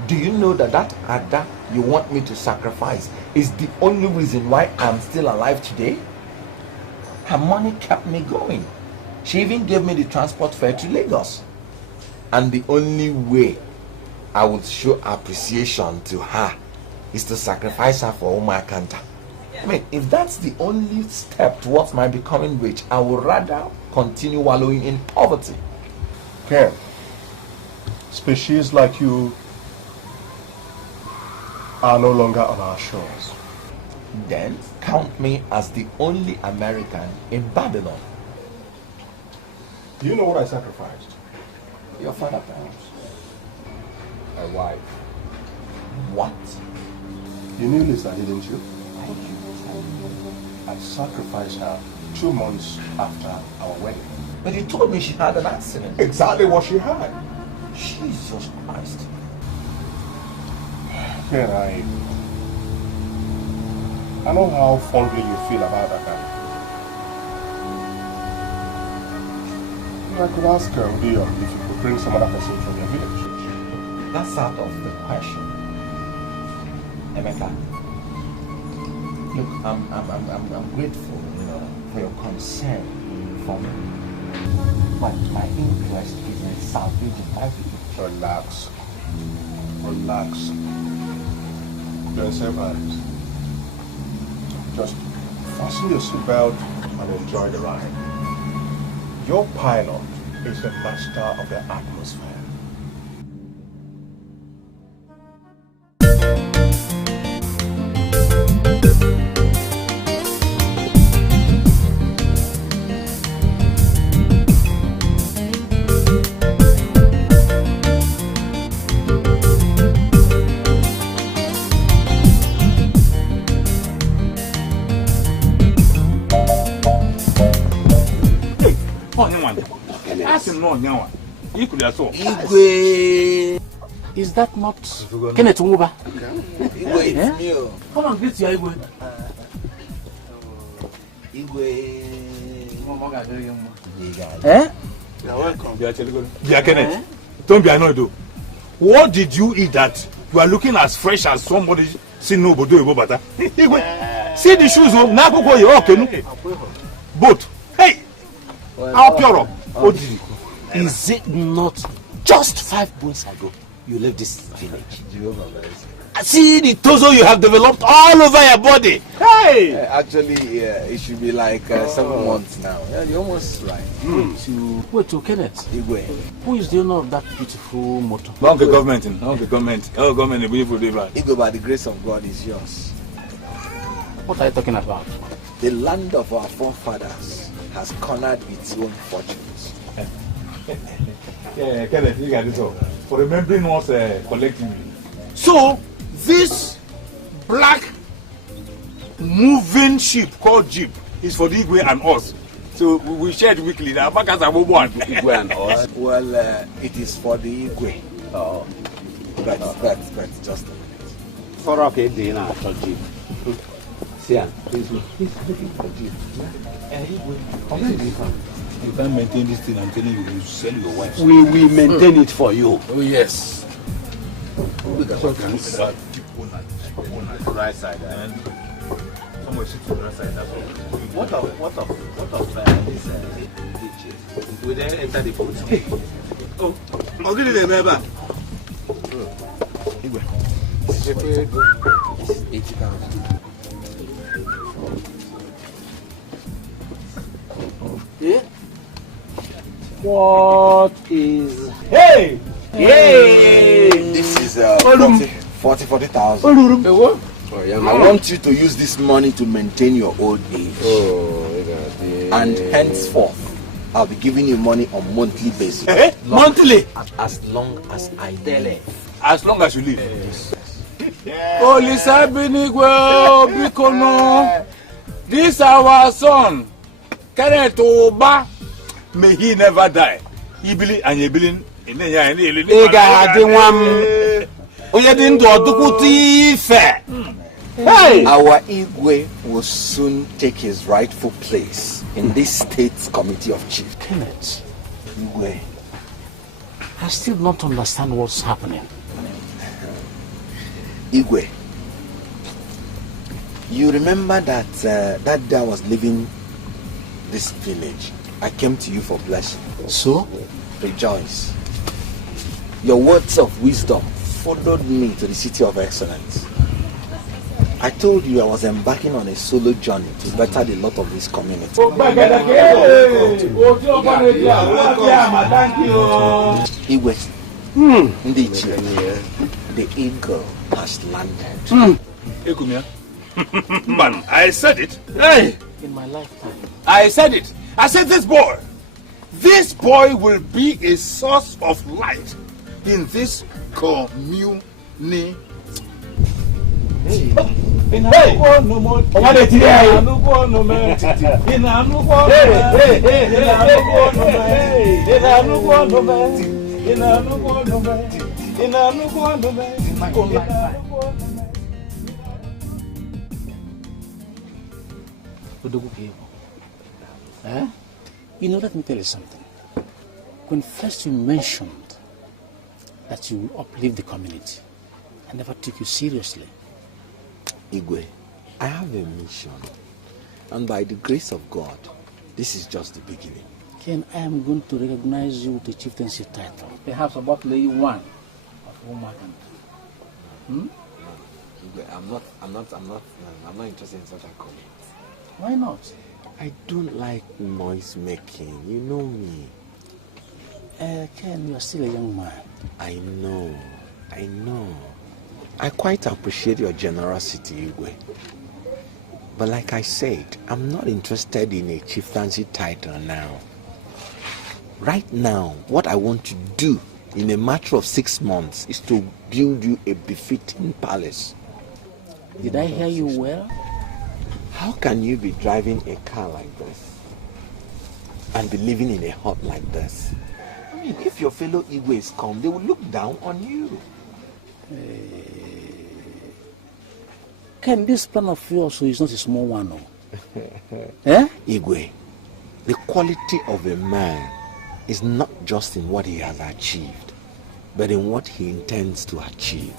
Do you know that Ada you want me to sacrifice is the only reason why I'm still alive today? Her money kept me going. She even gave me the transport fare to Lagos. And the only way I would show appreciation to her is to sacrifice her for Umakanta. I mean, if that's the only step towards my becoming rich, I would rather continue wallowing in poverty. Ken, species like you are no longer on our shores. Then count me as the only American in Babylon. Do you know what I sacrificed? Your father, perhaps. My wife. What? You knew Lisa, didn't you? I sacrificed her 2 months after our wedding. But you told me she had an accident. Exactly what she had. Jesus Christ. Ken, I know how fondly you feel about that guy. I could ask Udion if you could bring some other person from your village. That's out of the question. Emeka, look, I'm grateful, for your concern for me. But my interest is in salvaging my village. Relax. Relax. You're in safe hands. Just fasten your seatbelt and enjoy the ride. Your pilot is the master of the atmosphere. Igwe. Is that not Kenneth Nwuba? Igwe, it's me. Come on, greet your Igwe. Igwe. Eh? You're welcome. Yeah, Kenneth. Don't be annoyed though. What did you eat that you are looking as fresh as somebody see nobody go butter? See the shoes on now go you okay? Both. Hey. How pure. What did you? Is it not just 5 months ago you left this village? See the torso you have developed all over your body. Hey! Actually, it should be like 7 months now. Yeah, you're almost right. Wait to Kenneth. Igwe. Who is the owner of that beautiful motor? Not the government. Not the government. Oh, government is beautiful. Igwe, by the grace of God, is yours. What are you talking about? The land of our forefathers has cornered its own fortunes. Yeah, Kenneth, you got this all. For remembering us collectively. So, this black moving ship called Jeep is for the Igwe and us. So we shared weekly. The Abakas are one. Igwe and us? Well, it is for the Igwe. Oh. But just a minute. For okay, then after Jeep. See, please looking for Jeep. You can't maintain this thing. I'm telling you, you sell your wife. We will maintain it for you. Oh yes. Right side and somewhere sit to the right side. That's all. What of this DJ? We then enter the boat. Oh, I'll give you the member. This is 80,000. What is... Hey! Hey! This is 40,000. Oh, yeah, I want you to use this money to maintain your old age. And henceforth, I'll be giving you money on monthly basis. Monthly? As long as I live. As long as you live. Olisa Binigwe Bikono. This our son. Kenneth Oba. May he never die. Ibili and Yebilin. Our Igwe will soon take his rightful place in this state's committee of chiefs. Kenneth, Igwe, I still not understand what's happening. Igwe, you remember that that day I was leaving this village. I came to you for blessing. So? Rejoice. Your words of wisdom followed me to the city of excellence. I told you I was embarking on a solo journey to better the lot of this community. Igwe, the eagle has landed. Man, I said it. Hey! In my lifetime. I said it. I said this boy will be a source of light in this community. You know, let me tell you something. When first you mentioned that you will uplift the community, I never took you seriously. Igwe, I have a mission, and by the grace of God, this is just the beginning. Ken, I am going to recognize you with the chieftaincy title. Perhaps about lay one of Omakan. Igwe, I'm not interested in such a comment. Why not? I don't like noise making. You know me. Ken, you are still a young man. I know. I quite appreciate your generosity, Igwe. But like I said, I'm not interested in a chieftaincy title now. Right now, what I want to do in a matter of 6 months is to build you a befitting palace. Did I hear you well? How can you be driving a car like this and be living in a hut like this? I mean, if your fellow Igwes come, they will look down on you. Ken, this plan of yours is not a small one, no? Igwe, the quality of a man is not just in what he has achieved, but in what he intends to achieve.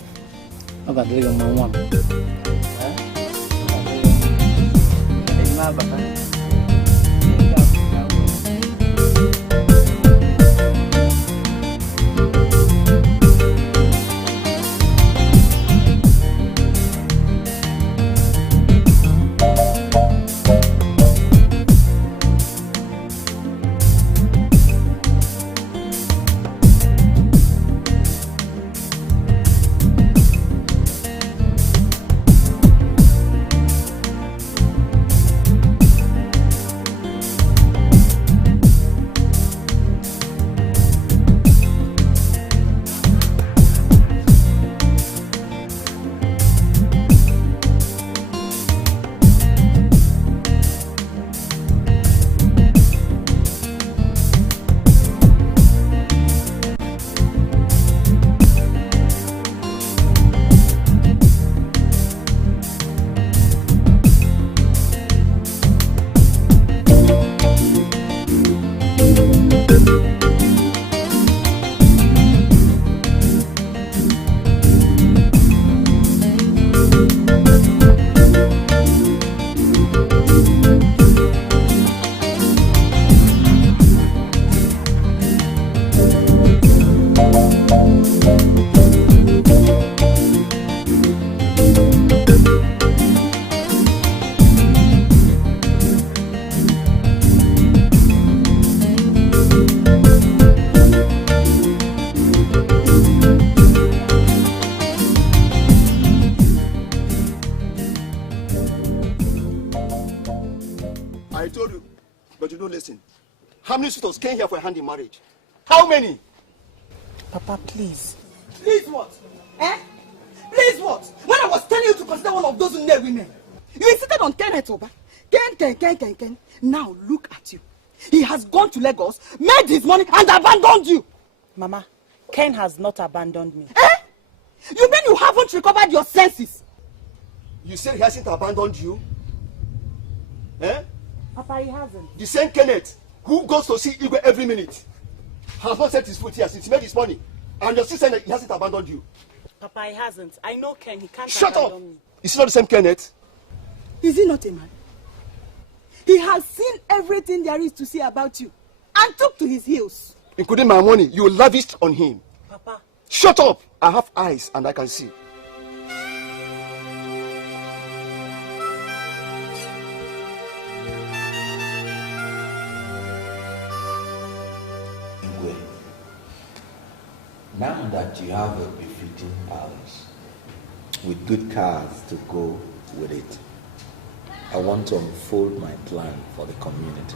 I told you, but you don't listen. How many suitors came here for a hand in marriage? How many? Papa, please. Please what? Eh? Please what? When I was telling you to consider one of those Nne women, you insisted on Kenneth Oba. Ken. Now look at you. He has gone to Lagos, made his money, and abandoned you. Mama, Ken has not abandoned me. Eh? You mean you haven't recovered your senses? You said he hasn't abandoned you? Eh? Papa, he hasn't. The same Kenneth who goes to see Igwe every minute has not set his foot here since he made his money. And you're still saying that he hasn't abandoned you. Papa, he hasn't. I know Ken. He can't Shut abandon up! me. Is he not the same Kenneth? Is he not a man? He has seen everything there is to see about you and took to his heels. Including my money, you lavished on him. Papa. Shut up! I have eyes and I can see. Now that you have a befitting palace with good cars to go with it, I want to unfold my plan for the community.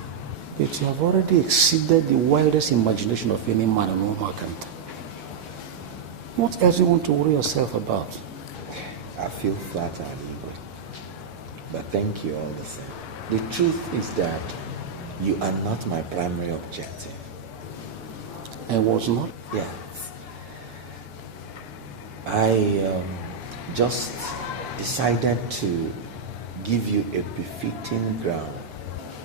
But you have already exceeded the wildest imagination of any man in Umakanta. What else do you want to worry yourself about? I feel flattered, Igwe. But thank you all the same. The truth is that you are not my primary objective. I was not? Yes. I just decided to give you a befitting ground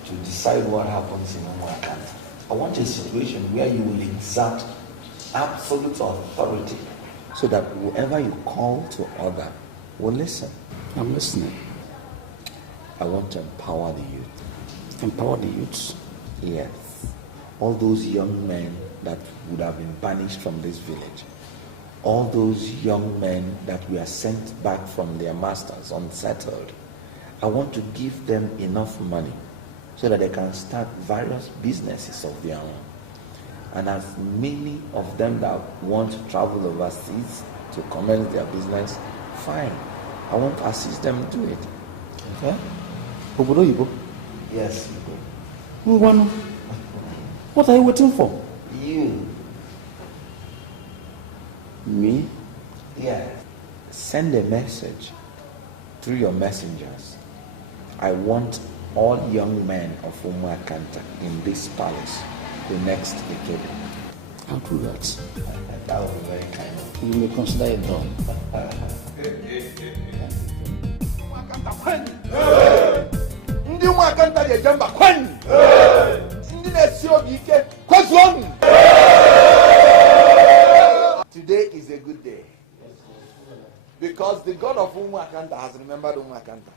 to decide what happens in Umuakanta. I want a situation where you will exert absolute authority so that whoever you call to order will listen. I'm listening. I want to empower the youth. Empower the youths? Yes. All those young men that would have been banished from this village. All those young men that were sent back from their masters unsettled. I want to give them enough money so that they can start various businesses of their own. And as many of them that want to travel overseas to commence their business, fine. I want to assist them do it. Okay? Obodo Yibo? Yes, Yibo. Ngwanu, what are you waiting for? You. Me? Yes. Send a message through your messengers. I want all young men of Umuakanta in this palace the next decade. I'll do that. That would be very kind. You may consider it done. Ndi Umuakanta ye jamba kwen. Ndi na-esi obi ike kwezuonu. Today is a good day because the God of Umuakanta has remembered Umuakanta.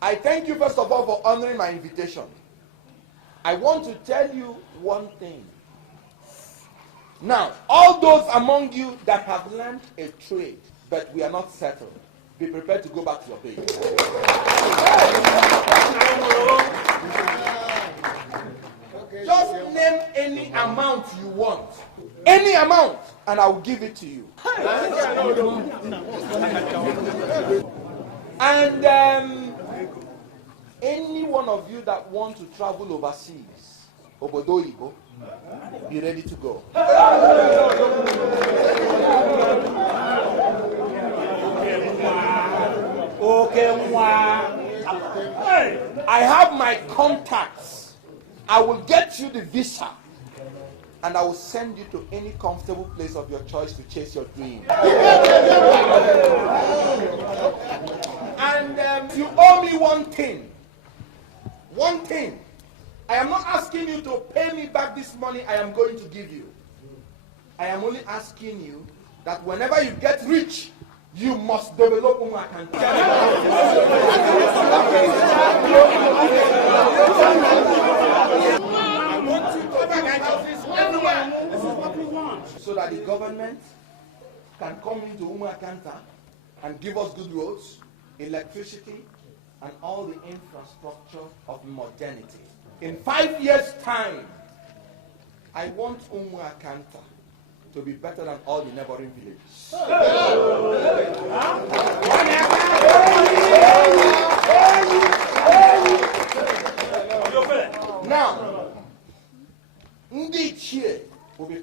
I thank you first of all for honoring my invitation. I want to tell you one thing. Now, all those among you that have learned a trade but we are not settled, be prepared to go back to your base. Just name any amount you want. Any amount, and I will give it to you. And any one of you that want to travel overseas, Obodo Igbo, be ready to go. I have my contacts. I will get you the visa. And I will send you to any comfortable place of your choice to chase your dream. And you owe me one thing. One thing. I am not asking you to pay me back this money I am going to give you. I am only asking you that whenever you get rich, you must develop Umuakanta. I want you to organize this everywhere. This is what we want. So that the government can come into Umuakanta and give us good roads, electricity, and all the infrastructure of modernity. In 5 years' time, I want Umuakanta to be better than all the neighboring villages.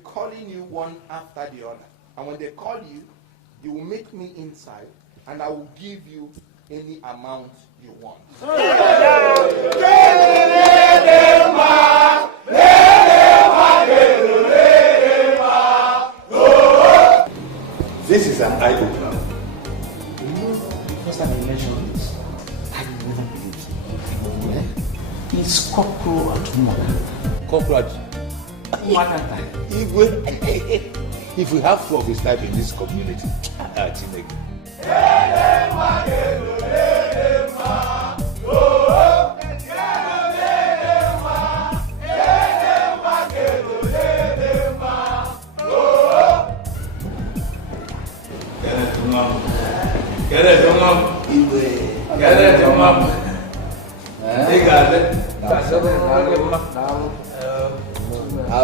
calling you one after the other. And when they call you, you will meet me inside and I will give you any amount you want. This is an eye-opener. You know, the first time I mentioned this, I never believed it. It's cockroach mother. Cockroach. If we have two of his type in this community,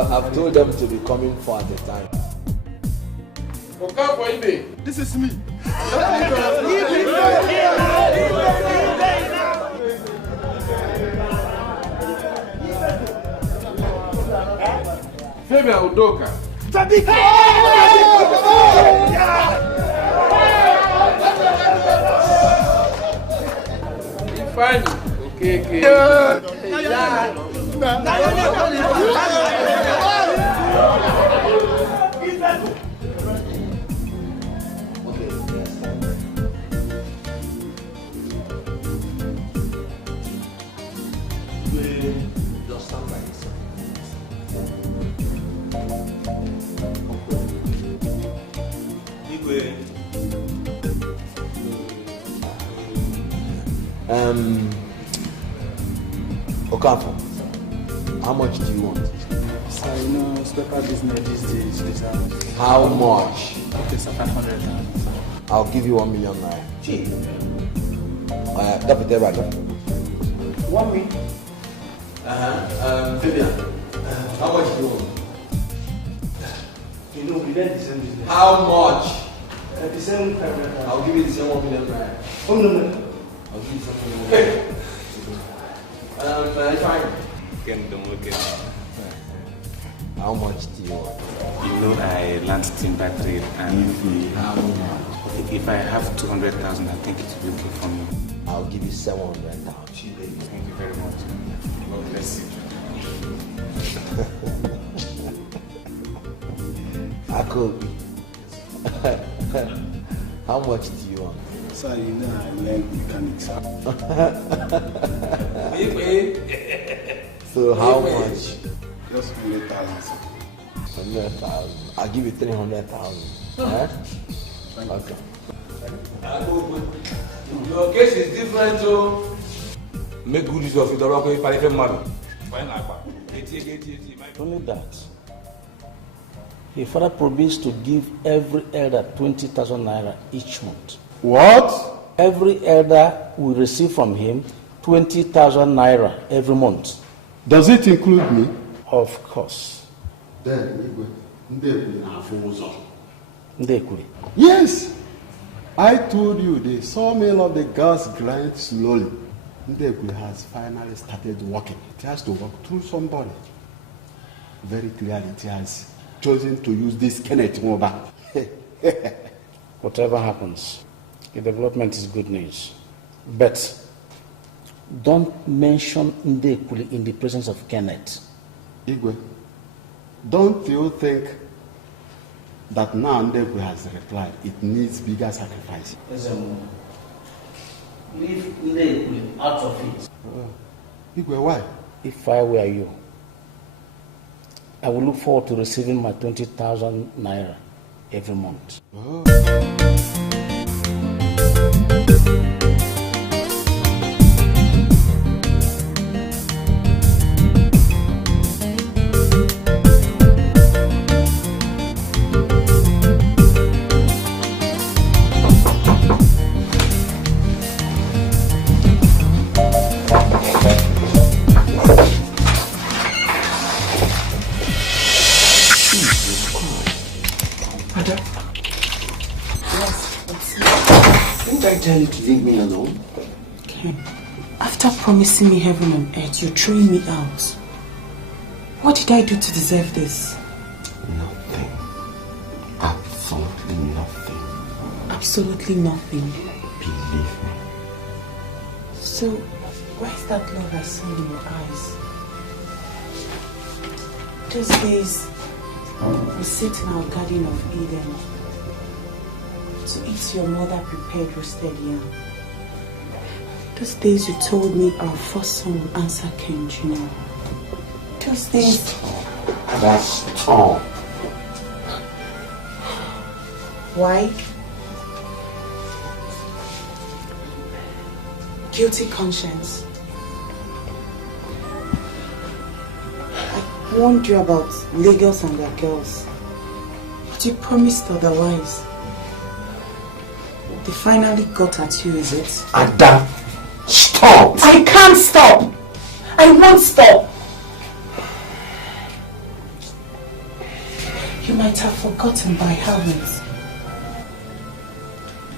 I've told them to be coming 4 at a time. This is me. Fabian Udoka. Fine. Okay. Just stand by yourself. Okafor, how much do you want? So, you know, special business these days. How much? Okay, so 500,000. I'll give you 1 million naira. That's it, right? 1 million? Fabian, how much do you want? You know, we did the same business. How much? The same 500,000. I'll give you the same 1 million naira. Oh, no. I'll give you something more. Fine. How much do you want? You know, I learned timber trade and if I have 200,000, I think it will be okay for me. I'll give you 700,000. Thank you very much. God bless you. Akobi. How much do you want? So, you know, I learned mechanics. So how much? Just 100,000. 100,000. I'll give you 300,000. Okay. Your case is different, so make good use of it. Only that. Your father promised to give every elder 20,000 naira each month. What? Every elder will receive from him 20,000 naira every month. Does it include me? Of course. Then, Yes. I told you the sawmill of the gas grinds slowly. Ndegwe has finally started working. It has to work through somebody. Very clearly, it has chosen to use this Kenneth Moba. Whatever happens, the development is good news. But don't mention Ndekuli in the presence of Kenneth. Igwe, don't you think that now Ndekuli has replied, it needs bigger sacrifice? Leave Ndekuli out of it. Igwe, why? If I were you, I would look forward to receiving my 20,000 naira every month. Oh. Tell you to leave me alone. Ken, after promising me heaven and earth, you're throwing me out. What did I do to deserve this? Nothing. Absolutely nothing. Absolutely nothing. Believe me. So, where's that love I saw in your eyes? Those days, we sit in our garden of Eden to eat your mother prepared roasted yam. Those days you told me our first son would answer Ken Jr. Those days... Stop. Why? Guilty conscience. I warned you about Lagos and their girls, but you promised otherwise. They finally got at you, is it? Ada, stop! I can't stop! I won't stop! You might have forgotten, but I haven't.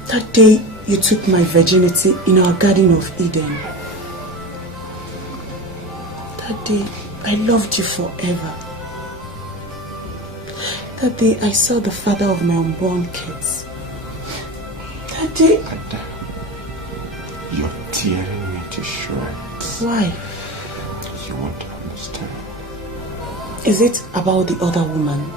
That day you took my virginity in our Garden of Eden. That day I loved you forever. That day I saw the father of my unborn kids. That day... Ada, you're tearing me to shreds. Why? You won't understand. Is it about the other woman?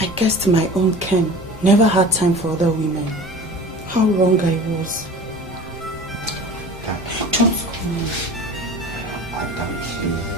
I guessed my own Ken never had time for other women. How wrong I was. Just go. Ada, please.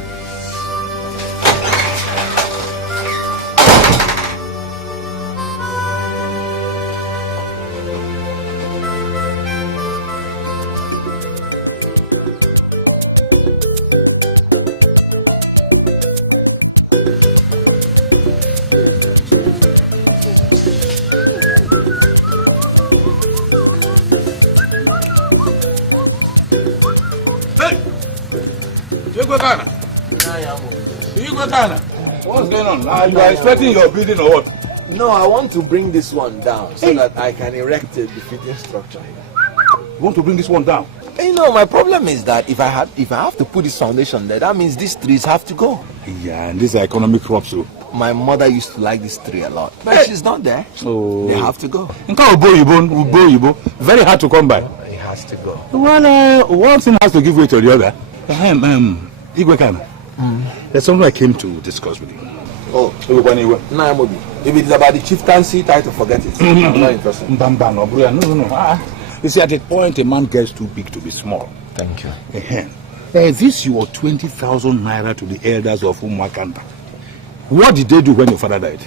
What's going on? You are expecting your building or what? No, I want to bring this one down so that I can erect a befitting structure. You want to bring this one down? You know, my problem is that if I have to put this foundation there, that means these trees have to go. Yeah, and these are economic crops too. My mother used to like this tree a lot, but she's not there. So they have to go. Very hard to come by. It has to go. Well, one thing has to give way to the other. Igwekana, there's something I came to discuss with you. Oh, Nayamobi. If it's about the chieftaincy, try to forget it. I'm not interested. No. You see, at a point, a man gets too big to be small. Thank you. This your 20,000 naira to the elders of Umakanta. What did they do when your father died?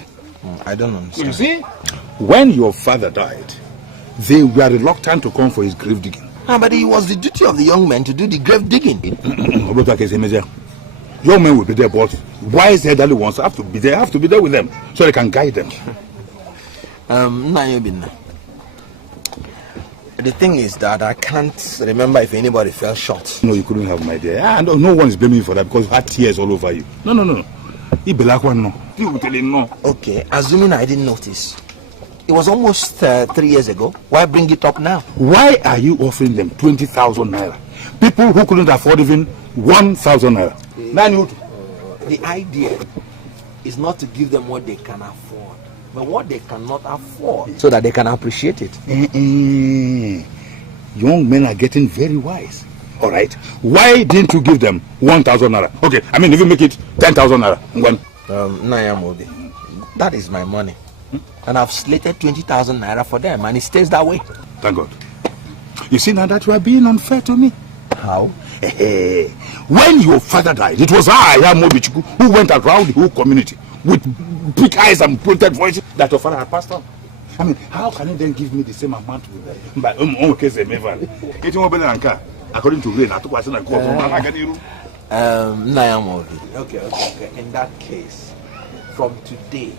I don't understand. You see, when your father died, they were reluctant to come for his grave digging. But it was the duty of the young men to do the grave digging. Young men will be there, but wise elderly ones have to be there with them, so they can guide them. The thing is that I can't remember if anybody fell short. No, you couldn't have my dear. And no one is blaming you for that because you had tears all over you. No. Okay, assuming I didn't notice. It was almost 3 years ago. Why bring it up now? Why are you offering them 20,000 naira? People who couldn't afford even 1,000 naira. The idea is not to give them what they can afford, but what they cannot afford, so that they can appreciate it. Young men are getting very wise. All right. Why didn't you give them 1,000 naira? Okay, I mean, if you make it 10,000 naira. Nayamobi, that is my money. And I've slated 20,000 naira for them, and it stays that way. Thank God. You see now that you are being unfair to me. How? When your father died, it was I, Mobichuku, who went around the whole community with big eyes and pointed voices that your father had passed on. I mean, how can you then give me the same amount with that? But according to Rain, I took Nayamobi. Okay. In that case, from today,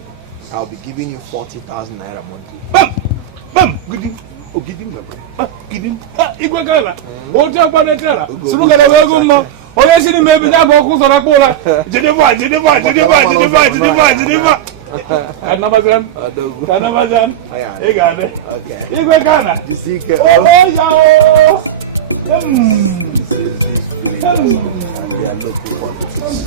I'll be giving you 40,000 naira monthly. Bam! Give him. Igwekala. Oja kwanetela. Sulukala wegumma. Oyesini maybe that boku sora kola. Jeneva. Kanamazan. Egane. Okay. Igwekana. Disike. Oh. This is village and they are local politics.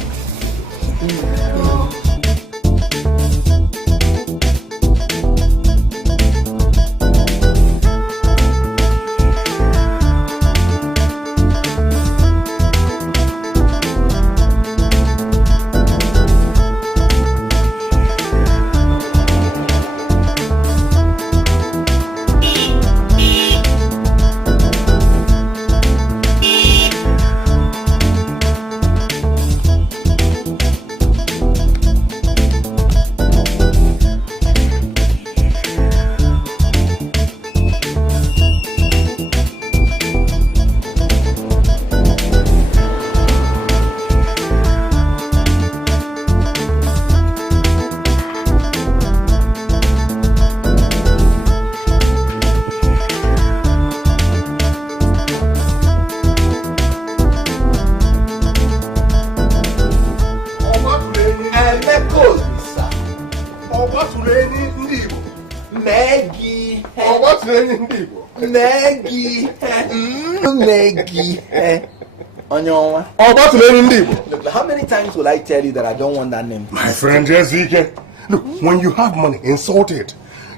Look, how many times will I tell you that I don't want that name? My friend Jessica, look, when you have money, insult it.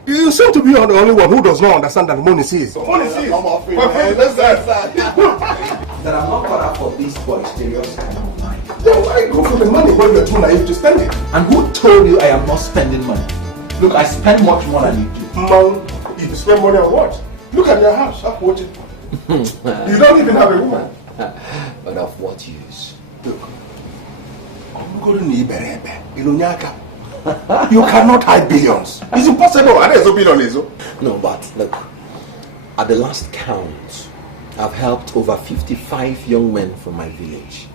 You seem to be the only one who does not understand that money sees. Money sees. Come off it, My friend, that's that. That I'm not caught up for this boisterous kind of mind. Then why go for the money when you're too naive to spend it? And who told you I am not spending money? Look, I spend much more than you do. Man, you spend money on what? Look at your house. Up what you don't even have a woman. But of what use? Look, you cannot hide billions. It's impossible. No, but look, at the last count, I've helped over 55 young men from my village.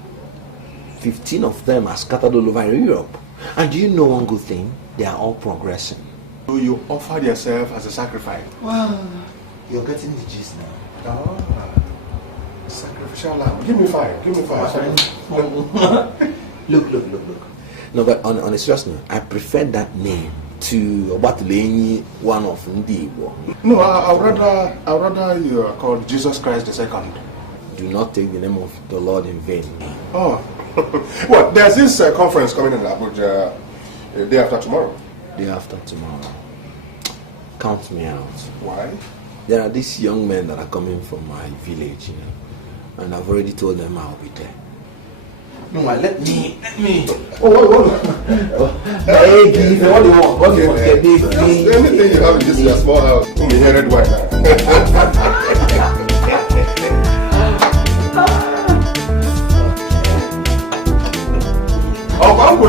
15 of them are scattered all over Europe. And do you know one good thing? They are all progressing. So you offered yourself as a sacrifice? Well, you're getting the gist now. Sacrificial lamb. Give me five. Look. No, but on a serious note, I prefer that name to Obatuleni, one of Ndibo. No, I'd rather you are called Jesus Christ the Second. Do not take the name of the Lord in vain. Oh, well, there's this conference coming in Abuja day after tomorrow. Day after tomorrow. Count me out. Why? There are these young men that are coming from my village, and I've already told them I'll be there. No, let me. What do you want? Anything you have in this your small house. You hear red wine now. Oh, I'm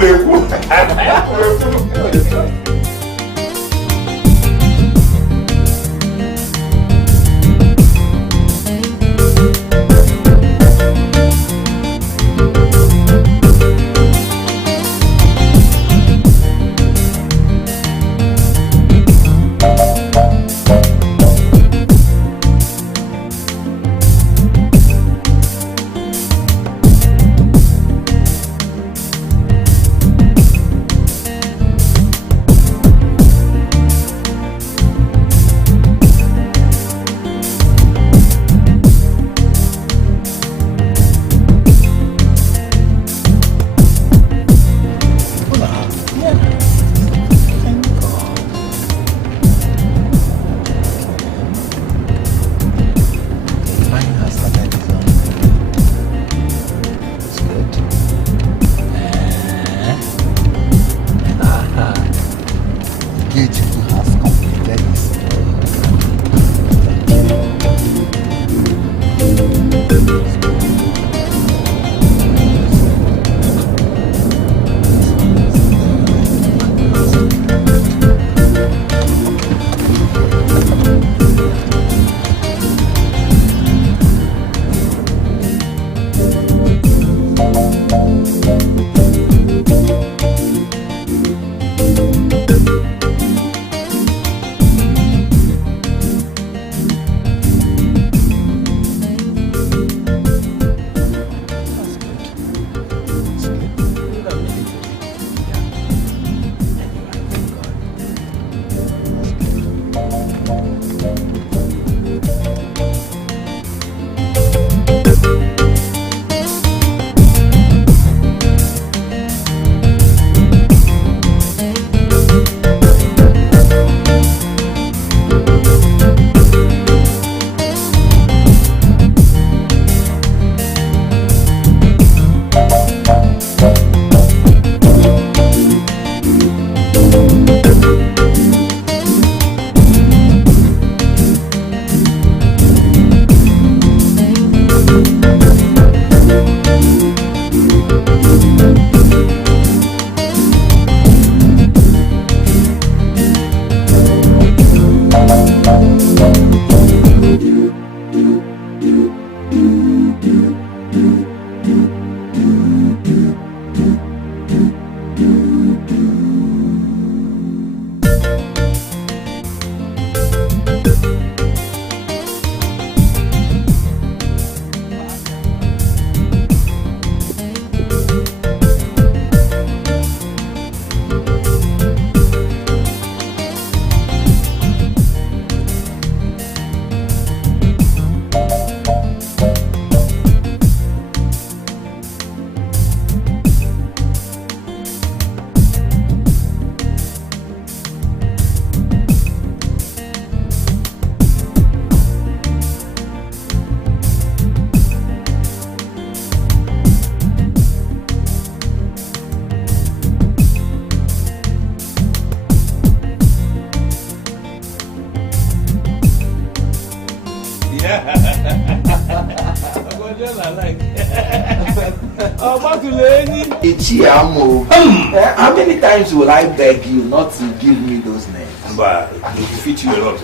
How many times will I beg you not to give me those names? But they defeat you a lot.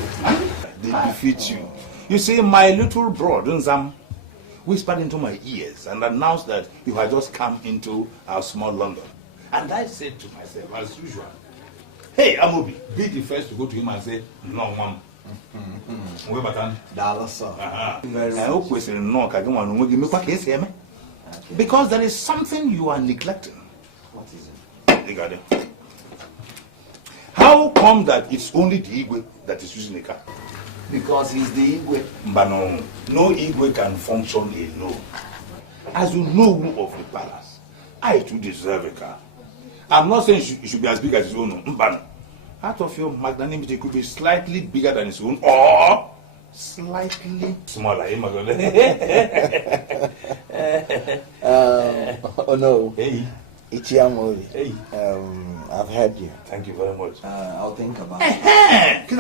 They defeat you. You see, my little bro, Dunzam, whispered into my ears and announced that you had just come into our small London. And I said to myself, as usual, hey, Amobi, be the first to go to him and say, no, mom. Because there is something you are neglecting. What is it? How come that it's only the Igwe that is using a car? Because he's the Igwe. But no Igwe can function alone. As you know who of the palace, I too deserve a car. I'm not saying it should be as big as his own, but out of your magnanimity, it could be slightly bigger than his own or slightly smaller. Oh no. Hey. Ichiamori. Hey. I've heard you. Thank you very much. I'll think about it.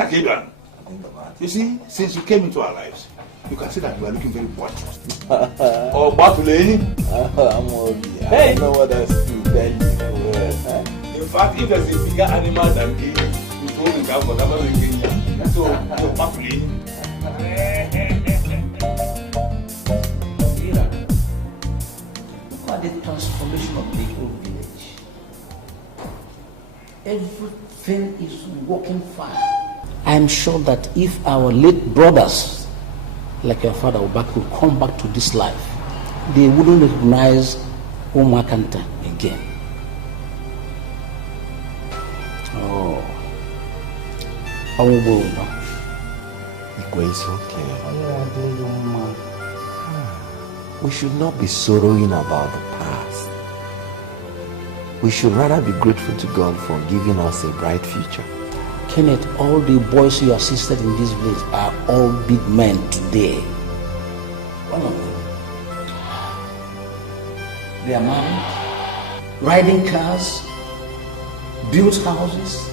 You see, since you came into our lives, you can see that you are looking very boisterous. Oh, Batuleni. I don't know what else to tell you. In fact, if there's a bigger animal than me, you told me that for that was so you're Batuleni. Look at the transformation of the whole village. Everything is working fine. I am sure that if our late brothers, like your father Obak, would come back to this life, they wouldn't recognize Umakanta again. Oh. Igwe is okay. We should not be sorrowing about the past. We should rather be grateful to God for giving us a bright future. Kenneth, all the boys you assisted in this village are all big men today. One of them. They are married, riding cars, built houses.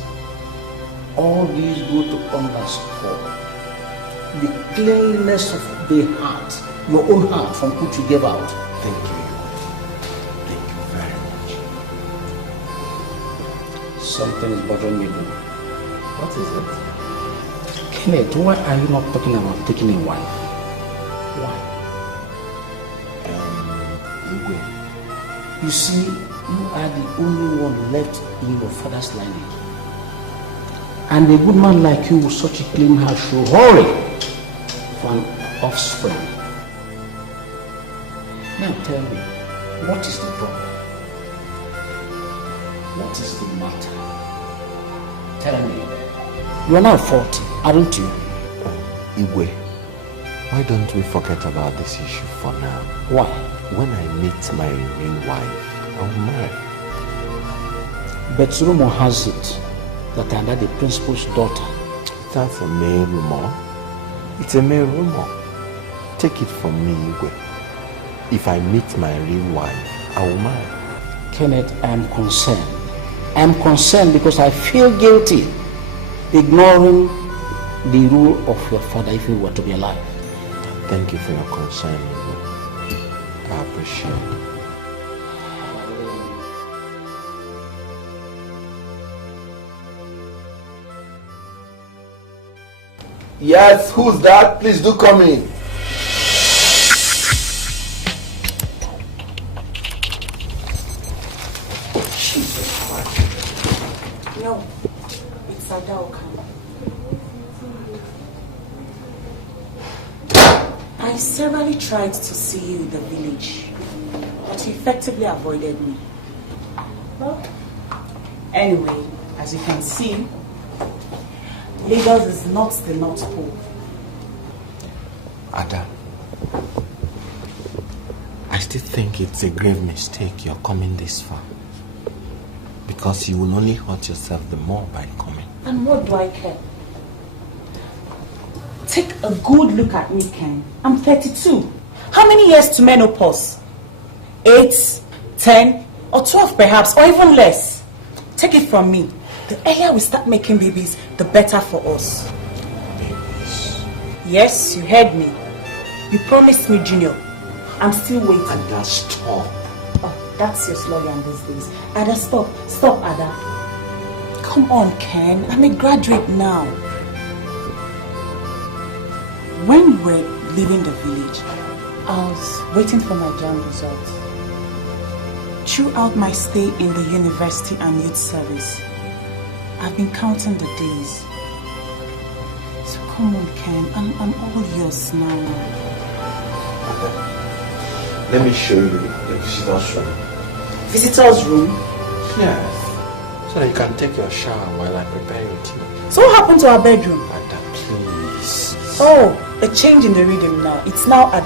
All these go to underscore the cleanliness of the heart, your own heart from which you gave out. Thank you. Thank you very much. Something is bothering me, though. What is it? Kenneth, why are you not talking about taking a wife? Why? Igwe. You see, you are the only one left in your father's lineage. And a good man like you with such a clean heart should hurry for an offspring. Now tell me, what is the problem? What is the matter? Tell me. You are now 40, aren't you? Igwe, why don't we forget about this issue for now? Why? When I meet my real wife, I'll marry. But rumor has it that I am the principal's daughter. That's a mere rumor. It's a mere rumor. Take it from me, Igwe. If I meet my real wife, I will marry. Kenneth, I am concerned. I am concerned because I feel guilty ignoring the rule of your father if he were to be alive. Thank you for your concern, Igwe. I appreciate it. Yes, who's that? Please do come in. No, it's Adaoka. I severally tried to see you in the village, but you effectively avoided me. Well, anyway, as you can see, Lagos is not the North Pole. Ada, I still think it's a grave mistake you're coming this far. Because you will only hurt yourself the more by coming. And what do I care? Take a good look at me, Ken. I'm 32. How many years to menopause? 8, 10, or 12 perhaps, or even less. Take it from me. The earlier we start making babies, the better for us. Babies? Yes, you heard me. You promised me, Junior. I'm still waiting. Ada, stop. Oh, that's your slogan these days. Ada, stop. Stop, Ada. Come on, Ken. I'm a graduate now. When you were leaving the village, I was waiting for my JAMB results. Throughout my stay in the university and youth service, I've been counting the days. So come on, Ken. I'm all yours now. Let me show you the visitor's room. Visitor's room? Yes. So that you can take your shower while I prepare your tea. So what happened to our bedroom? Ada, please. Oh, a change in the rhythm now. It's now Ada